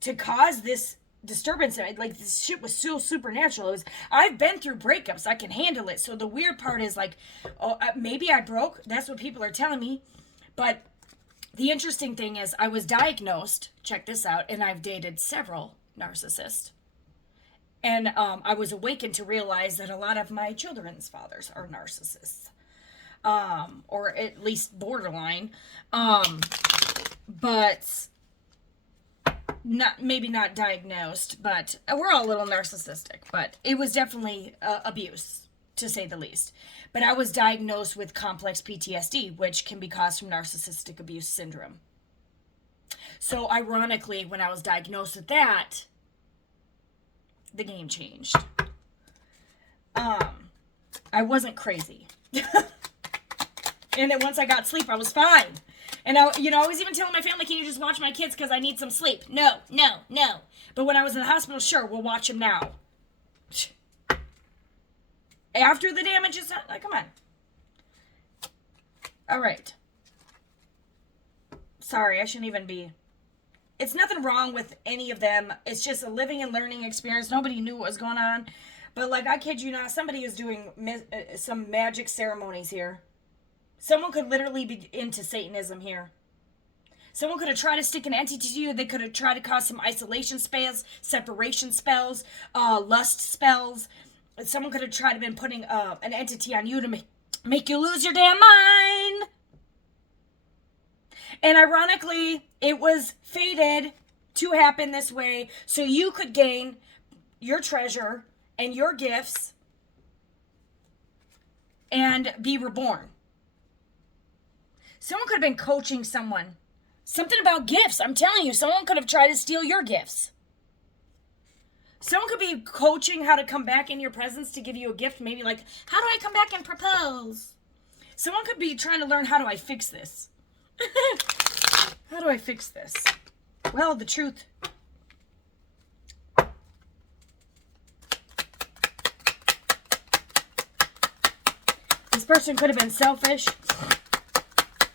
To cause this disturbance. Like, this shit was so supernatural. I've been through breakups. I can handle it. So the weird part is like, maybe I broke. That's what people are telling me. But the interesting thing is I was diagnosed, check this out, and I've dated several narcissists. And I was awakened to realize that a lot of my children's fathers are narcissists. Or at least borderline. But maybe not diagnosed, but we're all a little narcissistic. But it was definitely abuse, to say the least. But I was diagnosed with complex PTSD, which can be caused from narcissistic abuse syndrome. So ironically, when I was diagnosed with that, the game changed. I wasn't crazy. And then once I got sleep, I was fine. And I was even telling my family, can you just watch my kids because I need some sleep? No. But when I was in the hospital, sure, we'll watch them now. After the damage is done, like, come on. All right. Sorry, I shouldn't even be. It's nothing wrong with any of them. It's just a living and learning experience. Nobody knew what was going on. But, like, I kid you not, somebody is doing some magic ceremonies here. Someone could literally be into Satanism here. Someone could have tried to stick an entity to you. They could have tried to cause some isolation spells, separation spells, lust spells. Someone could have tried to been putting an entity on you to make you lose your damn mind. And ironically, it was fated to happen this way so you could gain your treasure and your gifts and be reborn. Someone could have been coaching someone. Something about gifts. I'm telling you, someone could have tried to steal your gifts. Someone could be coaching how to come back in your presence to give you a gift. Maybe like, how do I come back and propose? Someone could be trying to learn, how do I fix this? How do I fix this? Well, the truth. This person could have been selfish.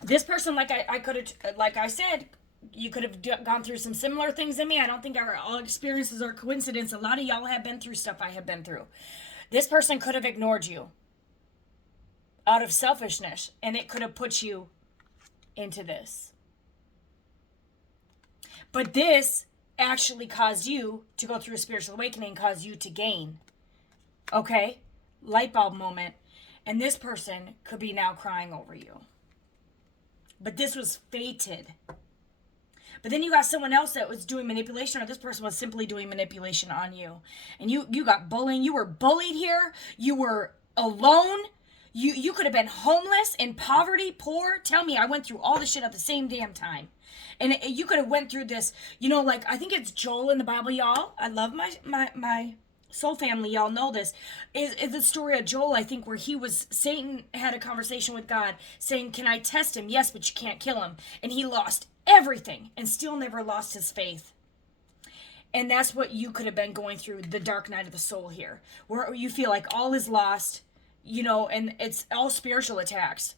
This person, like I said, you could have gone through some similar things than me. I don't think our all experiences are coincidence. A lot of y'all have been through stuff I have been through. This person could have ignored you out of selfishness, and it could have put you into this. But this actually caused you to go through a spiritual awakening, caused you to gain. Okay? Light bulb moment. And this person could be now crying over you. But this was fated. But then you got someone else that was doing manipulation, or this person was simply doing manipulation on you. And you got bullying. You were bullied here. You were alone. You could have been homeless, in poverty, poor. Tell me, I went through all this shit at the same damn time. And you could have went through this, like, I think it's Joel in the Bible, y'all. I love my soul family, y'all know this. Is the story of Joel, I think, where Satan had a conversation with God saying, can I test him? Yes, but you can't kill him. And he lost everything and still never lost his faith. And that's what you could have been going through, the dark night of the soul here, where you feel like all is lost, and it's all spiritual attacks.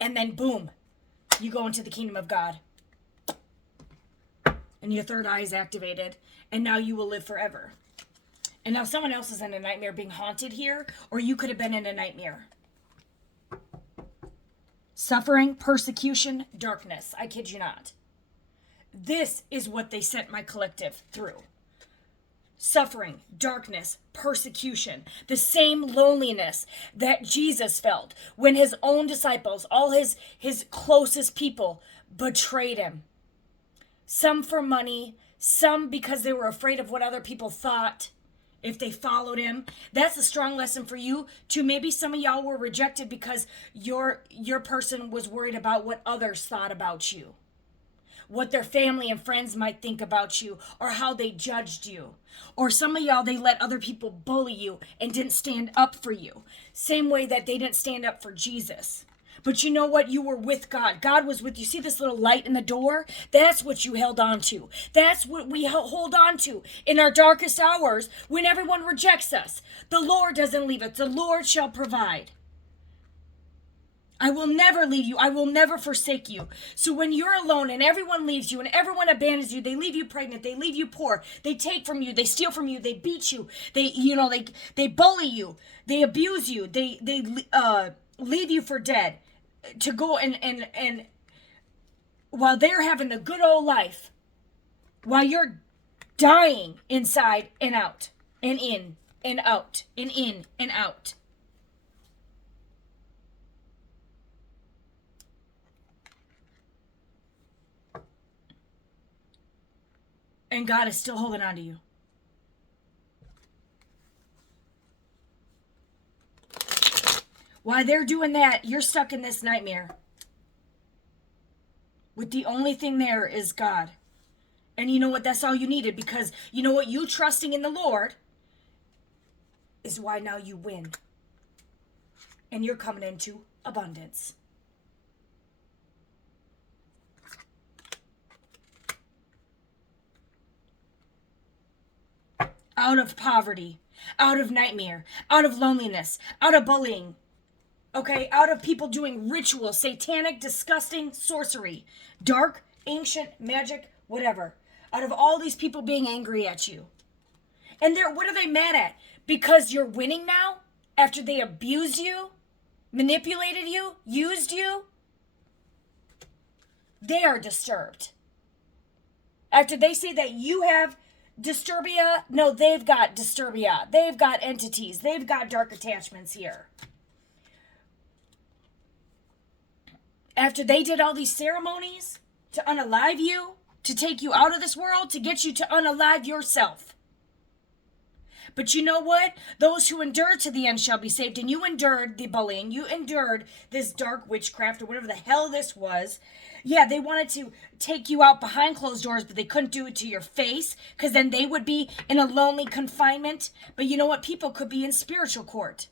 And then boom, you go into the kingdom of God. And your third eye is activated, and now you will live forever. And now someone else is in a nightmare being haunted here, or you could have been in a nightmare. Suffering, persecution, darkness. I kid you not. This is what they sent my collective through. Suffering, darkness, persecution. The same loneliness that Jesus felt when his own disciples, all his closest people, betrayed him. Some for money, some because they were afraid of what other people thought if they followed him. That's a strong lesson for you too. Maybe some of y'all were rejected because your person was worried about what others thought about you, what their family and friends might think about you, or how they judged you. Or some of y'all, they let other people bully you and didn't stand up for you, same way that they didn't stand up for Jesus. But you know what? You were with God. God was with you. See this little light in the door? That's what you held on to. That's what we hold on to in our darkest hours when everyone rejects us. The Lord doesn't leave us. The Lord shall provide. I will never leave you. I will never forsake you. So when you're alone and everyone leaves you and everyone abandons you, they leave you pregnant, they leave you poor, they take from you, they steal from you, they beat you, they bully you, they abuse you, they leave you for dead. To go and while they're having the good old life, while you're dying inside and out and in and out and in and out. And God is still holding on to you. While they're doing that, you're stuck in this nightmare. With the only thing there is God. And you know what? That's all you needed, because you know what? You trusting in the Lord is why now you win. And you're coming into abundance. Out of poverty, out of nightmare, out of loneliness, out of bullying. Okay, out of people doing ritual, satanic, disgusting sorcery, dark, ancient, magic, whatever. Out of all these people being angry at you. And what are they mad at? Because you're winning now? After they abused you, manipulated you, used you? They are disturbed. After they say that you have Disturbia, no, they've got Disturbia. They've got entities. They've got dark attachments here. After they did all these ceremonies to unalive you, to take you out of this world, to get you to unalive yourself. But you know what? Those who endure to the end shall be saved. And you endured the bullying. You endured this dark witchcraft or whatever the hell this was. Yeah, they wanted to take you out behind closed doors, but they couldn't do it to your face because then they would be in a lonely confinement. But you know what? People could be in spiritual court.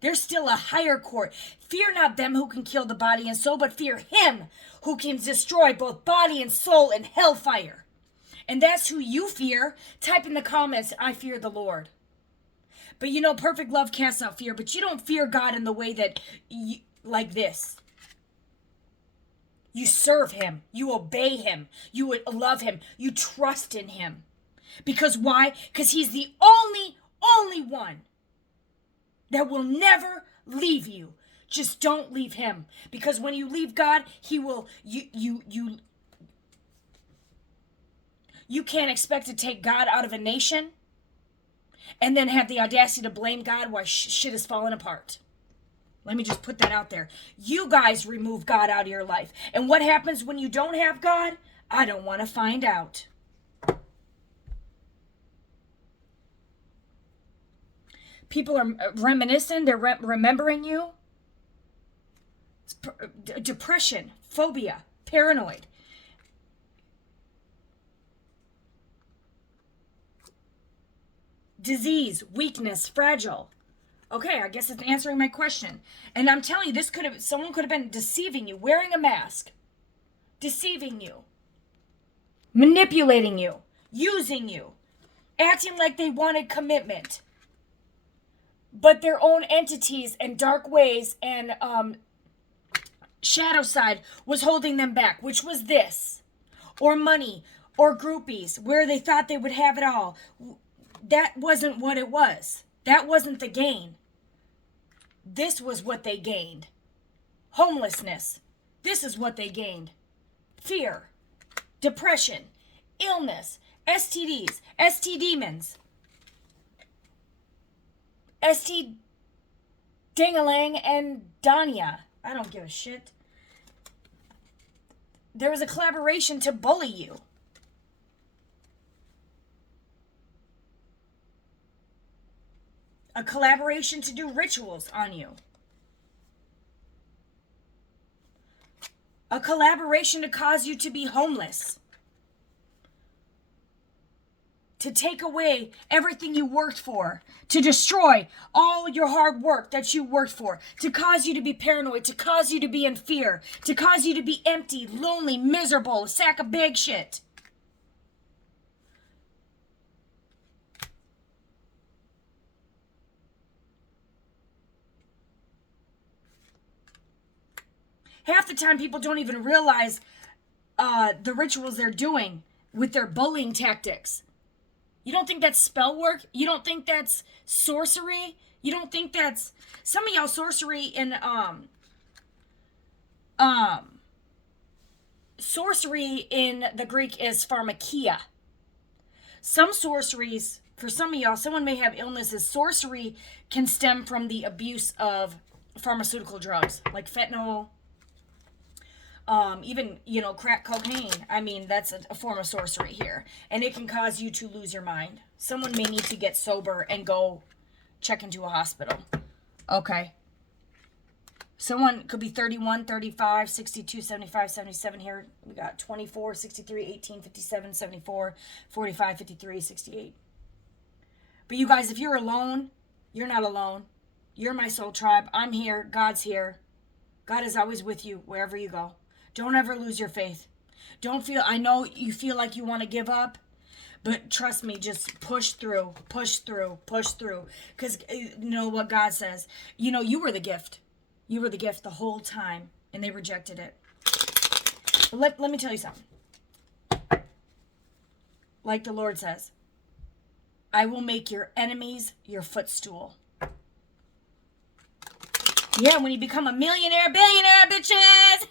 There's still a higher court. Fear not them who can kill the body and soul, but fear him who can destroy both body and soul in hellfire. And that's who you fear. Type in the comments, I fear the Lord. But you know, perfect love casts out fear. But you don't fear God in the way that, like this. You serve him. You obey him. You would love him. You trust in him. Because why? Because he's the only one that will never leave you. Just don't leave him. Because when you leave God, he will, you can't expect to take God out of a nation and then have the audacity to blame God while shit is falling apart. Let me just put that out there. You guys remove God out of your life. And what happens when you don't have God? I don't want to find out. People are reminiscing. They're remembering you. Depression, phobia, paranoid. Disease, weakness, fragile. Okay, I guess it's answering my question. And I'm telling you, someone could have been deceiving you, wearing a mask, deceiving you, manipulating you, using you, acting like they wanted commitment. But their own entities and dark ways and shadow side was holding them back, which was this, or money, or groupies, where they thought they would have it all. That wasn't what it was. That wasn't the gain. This was what they gained. Homelessness. This is what they gained. Fear. Depression. Illness. STDs. ST demons. ST Dingalang and Danya. I don't give a shit. There was a collaboration to bully you. A collaboration to do rituals on you. A collaboration to cause you to be homeless. To take away everything you worked for. To destroy all your hard work that you worked for. To cause you to be paranoid. To cause you to be in fear. To cause you to be empty, lonely, miserable, a sack of bag shit. Half the time people don't even realize the rituals they're doing with their bullying tactics. You don't think that's spell work? You don't think that's sorcery? You don't think that's... Some of y'all sorcery in... sorcery in the Greek is pharmakia. Some sorceries, for some of y'all, someone may have illnesses. Sorcery can stem from the abuse of pharmaceutical drugs, like fentanyl, even, crack cocaine. I mean, that's a form of sorcery here. And it can cause you to lose your mind. Someone may need to get sober and go check into a hospital. Okay. Someone could be 31, 35, 62, 75, 77 here. We got 24, 63, 18, 57, 74, 45, 53, 68. But you guys, if you're alone, you're not alone. You're my soul tribe. I'm here. God's here. God is always with you wherever you go. Don't ever lose your faith. I know you feel like you want to give up, but trust me, just push through, push through, push through. Because you know what God says. You were the gift. You were the gift the whole time, and they rejected it. Let me tell you something. Like the Lord says, I will make your enemies your footstool. Yeah, when you become a millionaire, billionaire, bitches.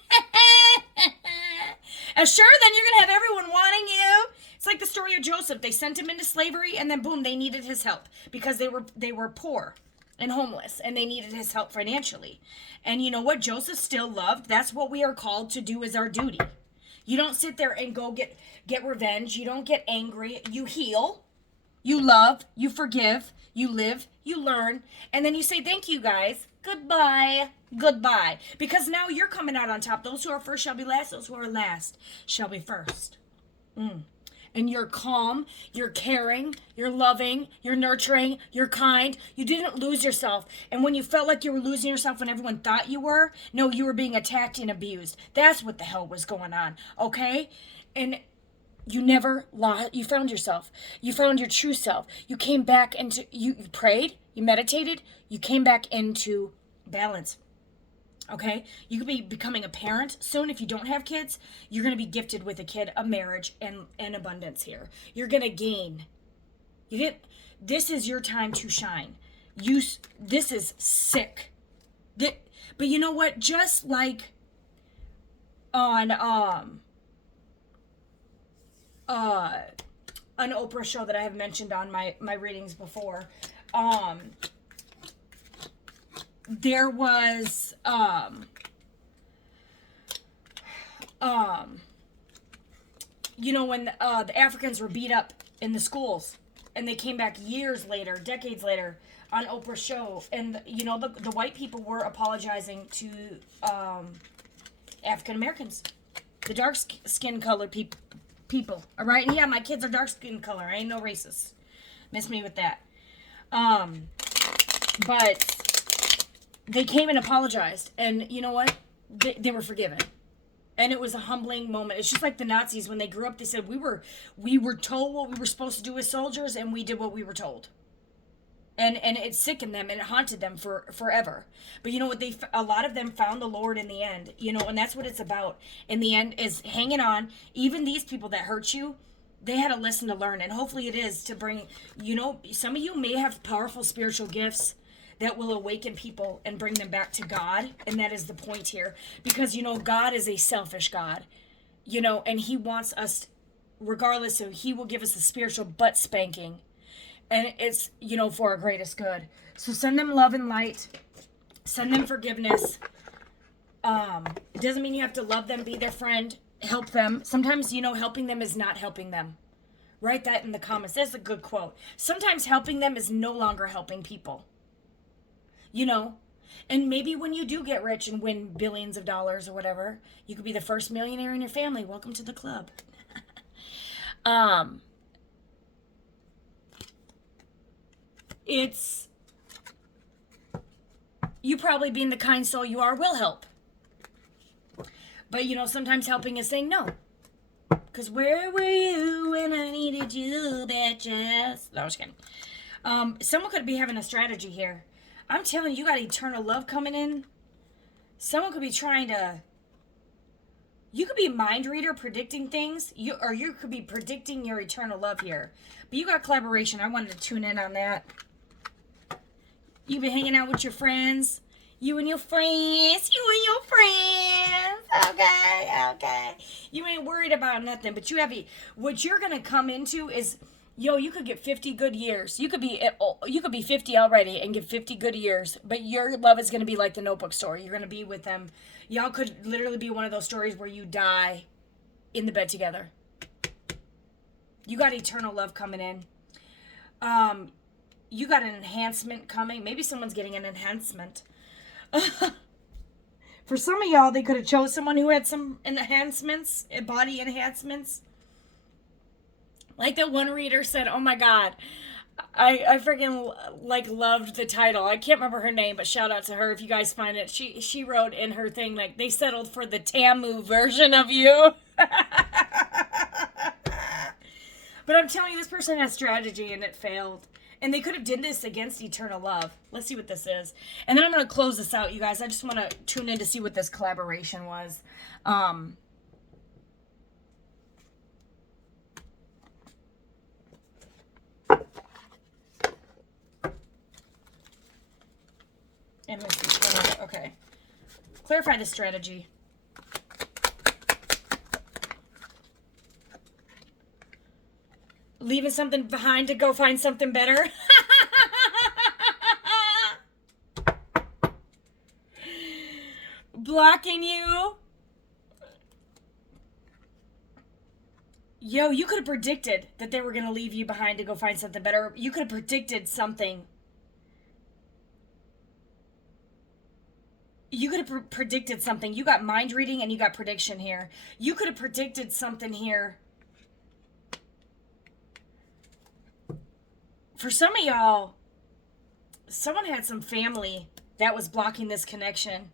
And sure, then you're going to have everyone wanting you. It's like the story of Joseph. They sent him into slavery, and then boom, they needed his help because they were poor and homeless, and they needed his help financially. And you know what? Joseph still loved. That's what we are called to do as our duty. You don't sit there and go get revenge. You don't get angry. You heal. You love. You forgive. You live. You learn. And then you say, thank you, guys. Goodbye. Goodbye. Because now you're coming out on top. Those who are first shall be last. Those who are last shall be first. And you're calm, you're caring, you're loving, you're nurturing, you're kind. You didn't lose yourself. And when you felt like you were losing yourself when everyone thought you were, no, you were being attacked and abused. That's what the hell was going on, okay? And you never lost, you found yourself. You found your true self. You came back into, you prayed, you meditated, you came back into balance. Okay, you could be becoming a parent soon. If you don't have kids, you're going to be gifted with a kid, a marriage, and abundance here. You're going to gain. This is your time to shine. This is sick. But you know what? Just like on an Oprah show that I have mentioned on my readings before, there was you know, when the Africans were beat up in the schools and they came back years later, decades later, on Oprah's show, and you know, the white people were apologizing to African Americans, the dark skin colored people. All right, and yeah, my kids are dark skin color. I ain't no racist. Miss me with that. But they came and apologized, and you know what? They were forgiven. And it was a humbling moment. It's just like the Nazis, when they grew up, they said, we were told what we were supposed to do as soldiers, and we did what we were told. And it sickened them, and it haunted them forever. But you know what? A lot of them found the Lord in the end, you know, and that's what it's about in the end, is hanging on. Even these people that hurt you, they had a lesson to learn, and hopefully it is to bring, you know, some of you may have powerful spiritual gifts that will awaken people and bring them back to God. And that is the point here. Because, you know, God is a selfish God. You know, and he wants us, regardless of, he will give us a spiritual butt spanking. And it's, you know, for our greatest good. So send them love and light. Send them forgiveness. It doesn't mean you have to love them, be their friend, help them. Sometimes, you know, helping them is not helping them. Write that in the comments. That's a good quote. Sometimes helping them is no longer helping people. You know, and maybe when you do get rich and win billions of dollars or whatever, you could be the first millionaire in your family. Welcome to the club. It's, you probably being the kind soul you are will help. But, you know, sometimes helping is saying no. Because where were you when I needed you, bitches? No, I was kidding. Someone could be having a strategy here. I'm telling you, you got eternal love coming in. Someone could be trying to, you could be a mind reader predicting things, you could be predicting your eternal love here. But you got collaboration. I wanted to tune in on that. You've been hanging out with your friends. You and your friends. Okay. You ain't worried about nothing, but you have what you're going to come into is, yo, you could get 50 good years. You could be 50 already and get 50 good years. But your love is going to be like the Notebook story. You're going to be with them. Y'all could literally be one of those stories where you die in the bed together. You got eternal love coming in. You got an enhancement coming. Maybe someone's getting an enhancement. For some of y'all, they could have chose someone who had some enhancements, body enhancements. Like that one reader said, oh my God, I freaking like loved the title. I can't remember her name, but shout out to her if you guys find it. She wrote in her thing, like, they settled for the Tamu version of you. But I'm telling you, this person has strategy and it failed. And they could have did this against eternal love. Let's see what this is. And then I'm going to close this out, you guys. I just want to tune in to see what this collaboration was. And let's see. Okay. Clarify the strategy. Leaving something behind to go find something better. Blocking you. Yo, you could have predicted that they were going to leave you behind to go find something better. You could have predicted something. You could have predicted something. You got mind reading and you got prediction here. You could have predicted something here. For some of y'all, someone had some family that was blocking this connection,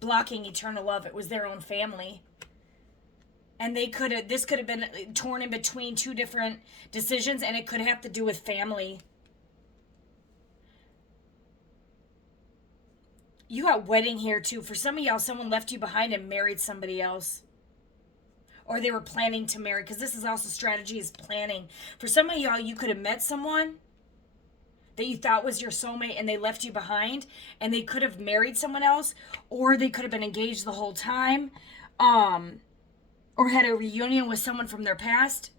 blocking eternal love. It was their own family. And this could have been torn in between two different decisions, and it could have to do with family. You got wedding here too. For some of y'all, someone left you behind and married somebody else. Or they were planning to marry, because this is also strategy, is planning. For some of y'all, you could have met someone that you thought was your soulmate and they left you behind, and they could have married someone else, or they could have been engaged the whole time, or had a reunion with someone from their past,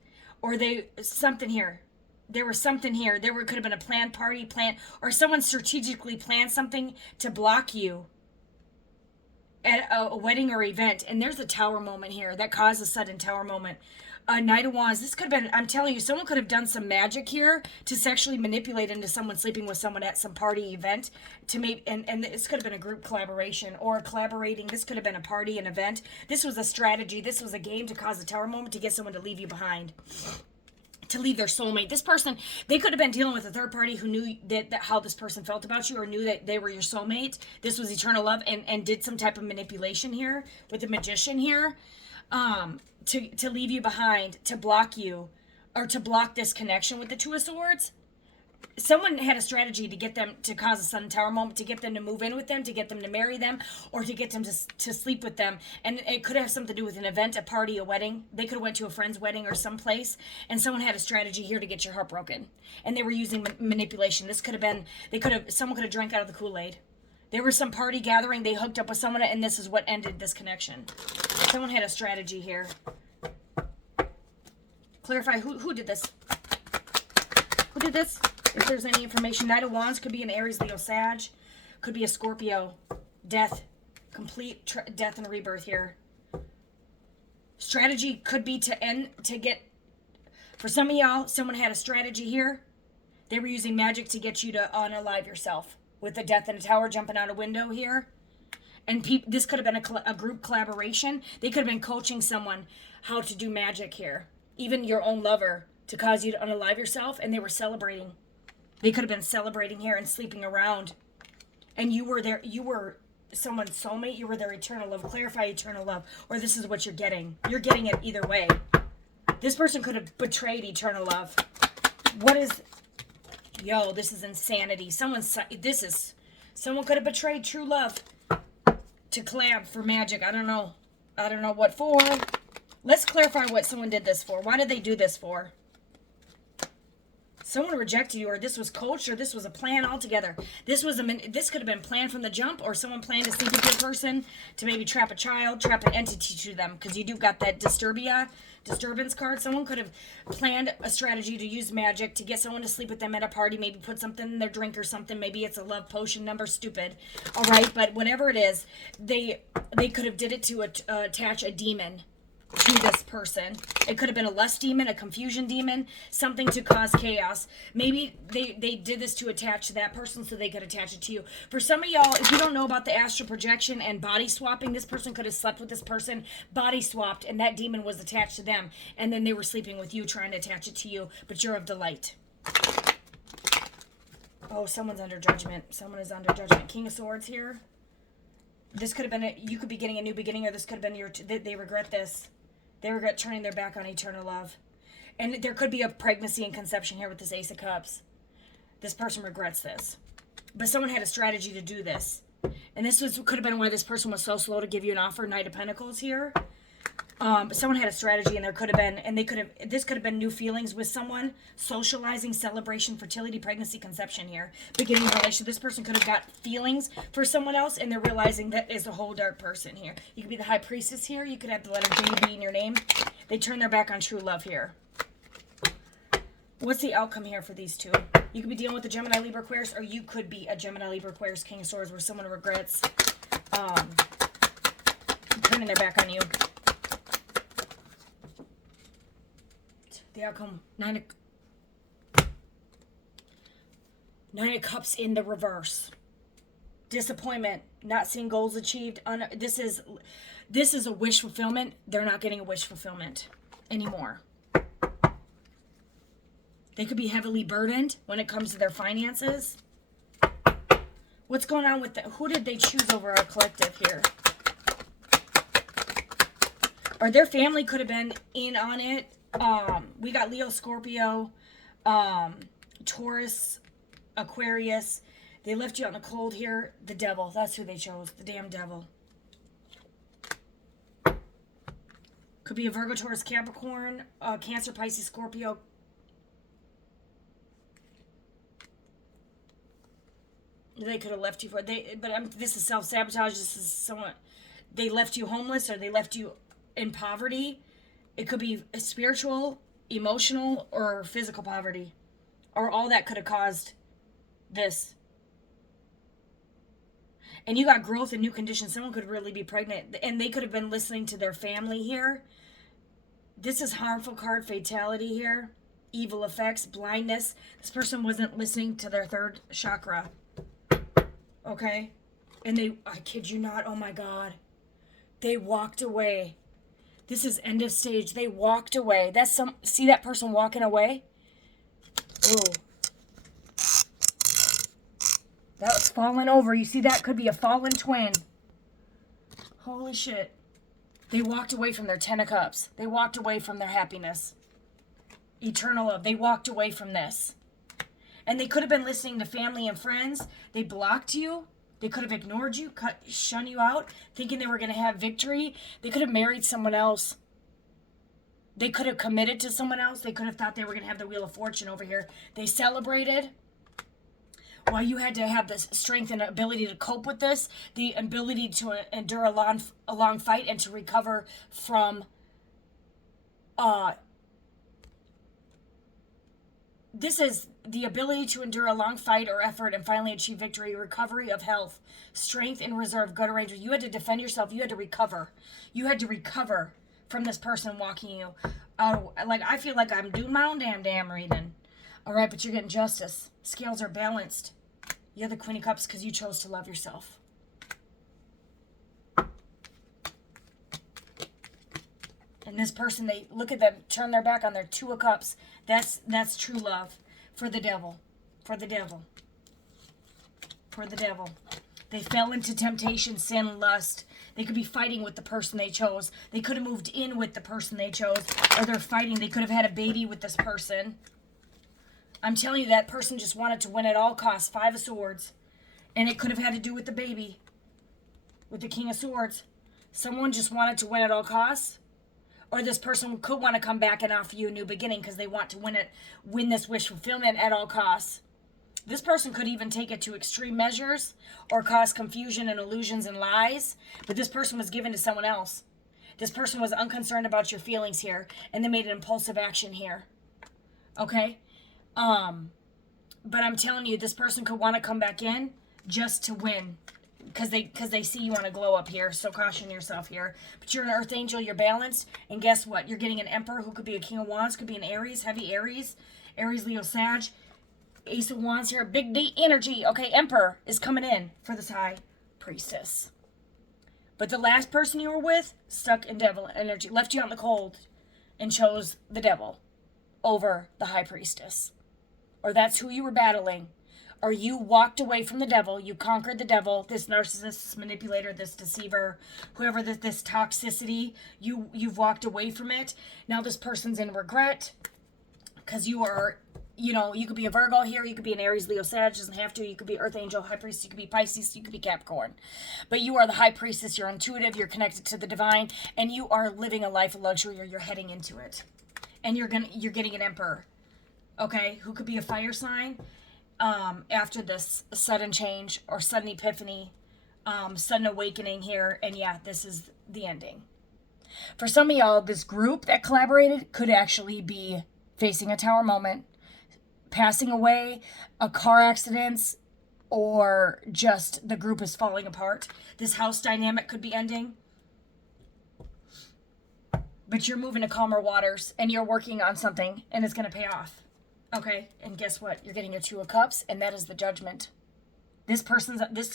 or something here. There was something here. Could have been a planned party, or someone strategically planned something to block you at a wedding or event. And there's a tower moment here that caused a sudden tower moment. Knight of Wands. This could have been, I'm telling you, someone could have done some magic here to sexually manipulate into someone sleeping with someone at some party event to maybe, and this could have been a group collaboration or collaborating. This could have been a party, an event. This was a strategy. This was a game to cause a tower moment to get someone to leave you behind, to leave their soulmate. This person, they could have been dealing with a third party who knew that how this person felt about you, or knew that they were your soulmate. This was eternal love, and did some type of manipulation here with the Magician here, to leave you behind, to block you, or to block this connection with the Two of Swords. Someone had a strategy to get them to cause a sudden tower moment, to get them to move in with them, to get them to marry them, or to get them to sleep with them. And it could have something to do with an event, a party, a wedding. They could have went to a friend's wedding or someplace, and someone had a strategy here to get your heart broken. And they were using manipulation. This could have been, someone could have drank out of the Kool-Aid. There was some party gathering, they hooked up with someone, and this is what ended this connection. Someone had a strategy here. Clarify, who did this? Who did this? If there's any information. Knight of Wands could be an Aries, Leo, Sag. Could be a Scorpio. Death. Complete death and rebirth here. Strategy could be for some of y'all, someone had a strategy here. They were using magic to get you to unalive yourself. With the death in a tower jumping out a window here. And this could have been a group collaboration. They could have been coaching someone how to do magic here. Even your own lover, to cause you to unalive yourself. And they were celebrating. They could have been celebrating here and sleeping around. And you were someone's soulmate. You were their eternal love. Clarify eternal love. Or this is what you're getting. You're getting it either way. This person could have betrayed eternal love. Yo, this is insanity. Someone could have betrayed true love to collab for magic. I don't know what for. Let's clarify what someone did this for. Why did they do this for? Someone rejected you, or this was coached, or this was a plan altogether. This could have been planned from the jump, or someone planned to sleep with your person to maybe trap a child, trap an entity to them, because you do got that disturbance card. Someone could have planned a strategy to use magic to get someone to sleep with them at a party, maybe put something in their drink or something. Maybe it's a love potion number, stupid. All right, but whatever it is, they could have did it to attach a demon to this person. It could have been a lust demon, a confusion demon, something to cause chaos. Maybe they did this to attach to that person so they could attach it to you. For some of y'all, if you don't know about the astral projection and body swapping, this person could have slept with this person, body swapped, and that demon was attached to them, and then they were sleeping with you, trying to attach it to you, but you're of the light. Oh, someone's under judgment. Someone is under judgment. King of Swords here. This could have been you could be getting a new beginning, or this could have been they regret this. They regret turning their back on eternal love. And there could be a pregnancy and conception here with this Ace of Cups. This person regrets this. But someone had a strategy to do this. And this could have been why this person was so slow to give you an offer. Knight of Pentacles here. But someone had a strategy, and this could have been new feelings with someone, socializing, celebration, fertility, pregnancy, conception here. Beginning a relationship. This person could have got feelings for someone else, and they're realizing that is a whole dark person here. You could be the High Priestess here. You could have the letter J, B in your name. They turn their back on true love here. What's the outcome here for these two? You could be dealing with a Gemini, Libra, Aquarius, or you could be a Gemini, Libra, Aquarius, King of Swords, where someone regrets turning their back on you. the outcome. Nine of Cups in the reverse. Disappointment, not seeing goals achieved. This is a wish fulfillment. They're not getting a wish fulfillment anymore. They could be heavily burdened when it comes to their finances. What's going on with who did they choose over our collective here? Or their family could have been in on it. We got Leo, Scorpio, Taurus, Aquarius. They left you out in the cold here. The devil. That's who they chose. The damn devil. Could be a Virgo, Taurus, Capricorn, Cancer, Pisces, Scorpio. They could have left you for this is self-sabotage. This is someone, they left you homeless or they left you in poverty. It could be spiritual, emotional, or physical poverty, or all that could have caused this. And you got growth and new conditions. Someone could really be pregnant, and they could have been listening to their family here. This is harmful card, fatality here, evil effects, blindness. This person wasn't listening to their third chakra. Okay? And I kid you not, oh my God. They walked away. This is end of stage. They walked away. See that person walking away? Ooh. That was falling over. You see that? Could be a fallen twin. Holy shit. They walked away from their 10 of Cups. They walked away from their happiness. Eternal love. They walked away from this. And they could have been listening to family and friends. They blocked you. They could have ignored you, shun you out, thinking they were going to have victory. They could have married someone else. They could have committed to someone else. They could have thought they were going to have the Wheel of Fortune over here. They celebrated. While you had to have the strength and ability to cope with this, the ability to endure a long fight and to recover from this is the ability to endure a long fight or effort and finally achieve victory, recovery of health, strength and reserve, good arrangement. You had to defend yourself. You had to recover. You had to recover from this person walking you out. Like, I feel like I'm doing my own damn reading. All right, but you're getting justice. Scales are balanced. You're the Queen of Cups because you chose to love yourself. And this person, they look at them, turn their back on their 2 of Cups. That's true love for the devil. For the devil. For the devil. They fell into temptation, sin, lust. They could be fighting with the person they chose. They could have moved in with the person they chose. Or they're fighting. They could have had a baby with this person. I'm telling you, that person just wanted to win at all costs. 5 of Swords. And it could have had to do with the baby. With the King of Swords. Someone just wanted to win at all costs. Or this person could want to come back and offer you a new beginning because they want to win this wish fulfillment at all costs. This person could even take it to extreme measures or cause confusion and illusions and lies. But this person was given to someone else. This person was unconcerned about your feelings here. And they made an impulsive action here. Okay? But I'm telling you, this person could want to come back in just to win. Because they see you on a glow up here, so caution yourself here. But you're an Earth Angel, you're balanced, and guess what? You're getting an Emperor who could be a King of Wands, could be an Aries, heavy Aries, Leo, Sag, Ace of Wands here, big D energy. Okay, Emperor is coming in for this High Priestess. But the last person you were with, stuck in Devil energy, left you out in the cold, and chose the Devil over the High Priestess. Or that's who you were battling. Or you walked away from the devil, you conquered the devil, this narcissist, this manipulator, this deceiver, whoever this toxicity, you've walked away from it. Now this person's in regret because you are, you could be a Virgo here, you could be an Aries, Leo, Sag, doesn't have to. You could be Earth Angel, High Priestess, you could be Pisces, you could be Capricorn. But you are the High Priestess, you're intuitive, you're connected to the divine, and you are living a life of luxury, or you're heading into it. And you're getting an Emperor, okay, who could be a fire sign. After this sudden change or sudden epiphany, sudden awakening here. And yeah, this is the ending. For some of y'all, this group that collaborated could actually be facing a tower moment, passing away, a car accident, or just the group is falling apart. This house dynamic could be ending. But you're moving to calmer waters and you're working on something and it's going to pay off. Okay? And guess what? You're getting your Two of Cups, and that is the Judgment. This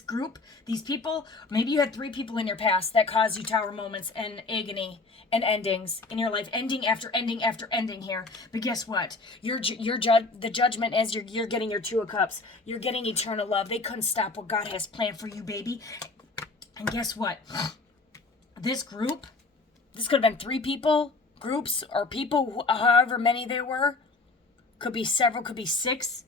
group, these people, maybe you had 3 people in your past that caused you tower moments and agony and endings in your life, ending after ending after ending here. But guess what? The Judgment is you're getting your Two of Cups. You're getting eternal love. They couldn't stop what God has planned for you, baby. And guess what? This group, this could have been 3 people, groups, or people, however many there were. Could be several, could be 6,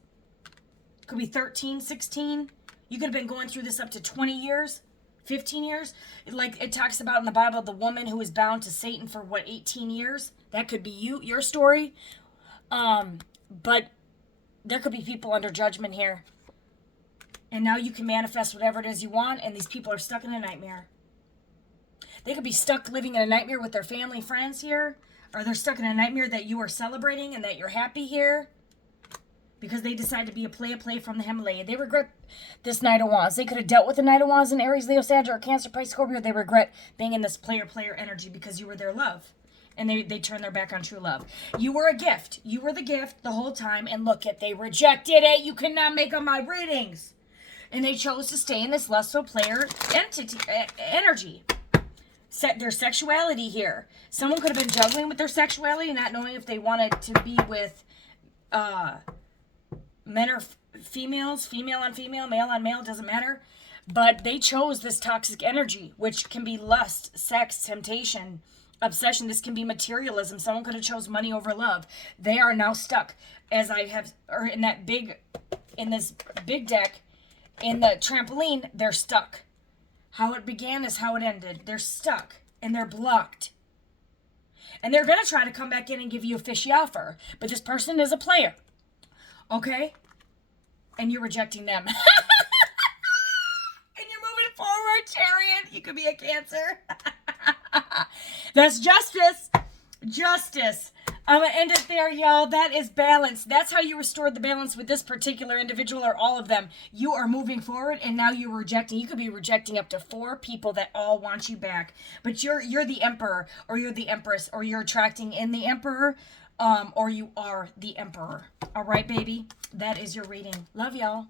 could be 13, 16. You could have been going through this up to 20 years, 15 years. Like it talks about in the Bible, the woman who was bound to Satan for 18 years? That could be your story. But there could be people under judgment here. And now you can manifest whatever it is you want, and these people are stuck in a nightmare. They could be stuck living in a nightmare with their family, friends here, or they're stuck in a nightmare that you are celebrating and that you're happy here. Because they decide to be a play from the Himalaya. They regret this Knight of Wands. They could have dealt with the Knight of Wands in Aries, Leo, Sagittarius, or Cancer, Pisces, Scorpio. They regret being in this player energy because you were their love. And they turned their back on true love. You were a gift. You were the gift the whole time. And look it, they rejected it. You cannot make up my readings. And they chose to stay in this lustful player energy. Set their sexuality here. Someone could have been juggling with their sexuality, not knowing if they wanted to be with men or females, female on female, male on male, doesn't matter. But they chose this toxic energy, which can be lust, sex, temptation, obsession. This can be materialism. Someone could have chose money over love. They are now stuck, as I have, or in this big deck, in the trampoline, they're stuck. How it began is how it ended. They're stuck and they're blocked. And they're going to try to come back in and give you a fishy offer. But this person is a player. Okay? And you're rejecting them. And you're moving forward, Chariot. You could be a Cancer. That's justice. Justice. I'm going to end it there, y'all. That is balance. That's how you restored the balance with this particular individual or all of them. You are moving forward, and now you're rejecting. You could be rejecting up to 4 people that all want you back. But you're the Emperor, or you're the Empress, or you're attracting in the Emperor, or you are the Emperor. All right, baby? That is your reading. Love y'all.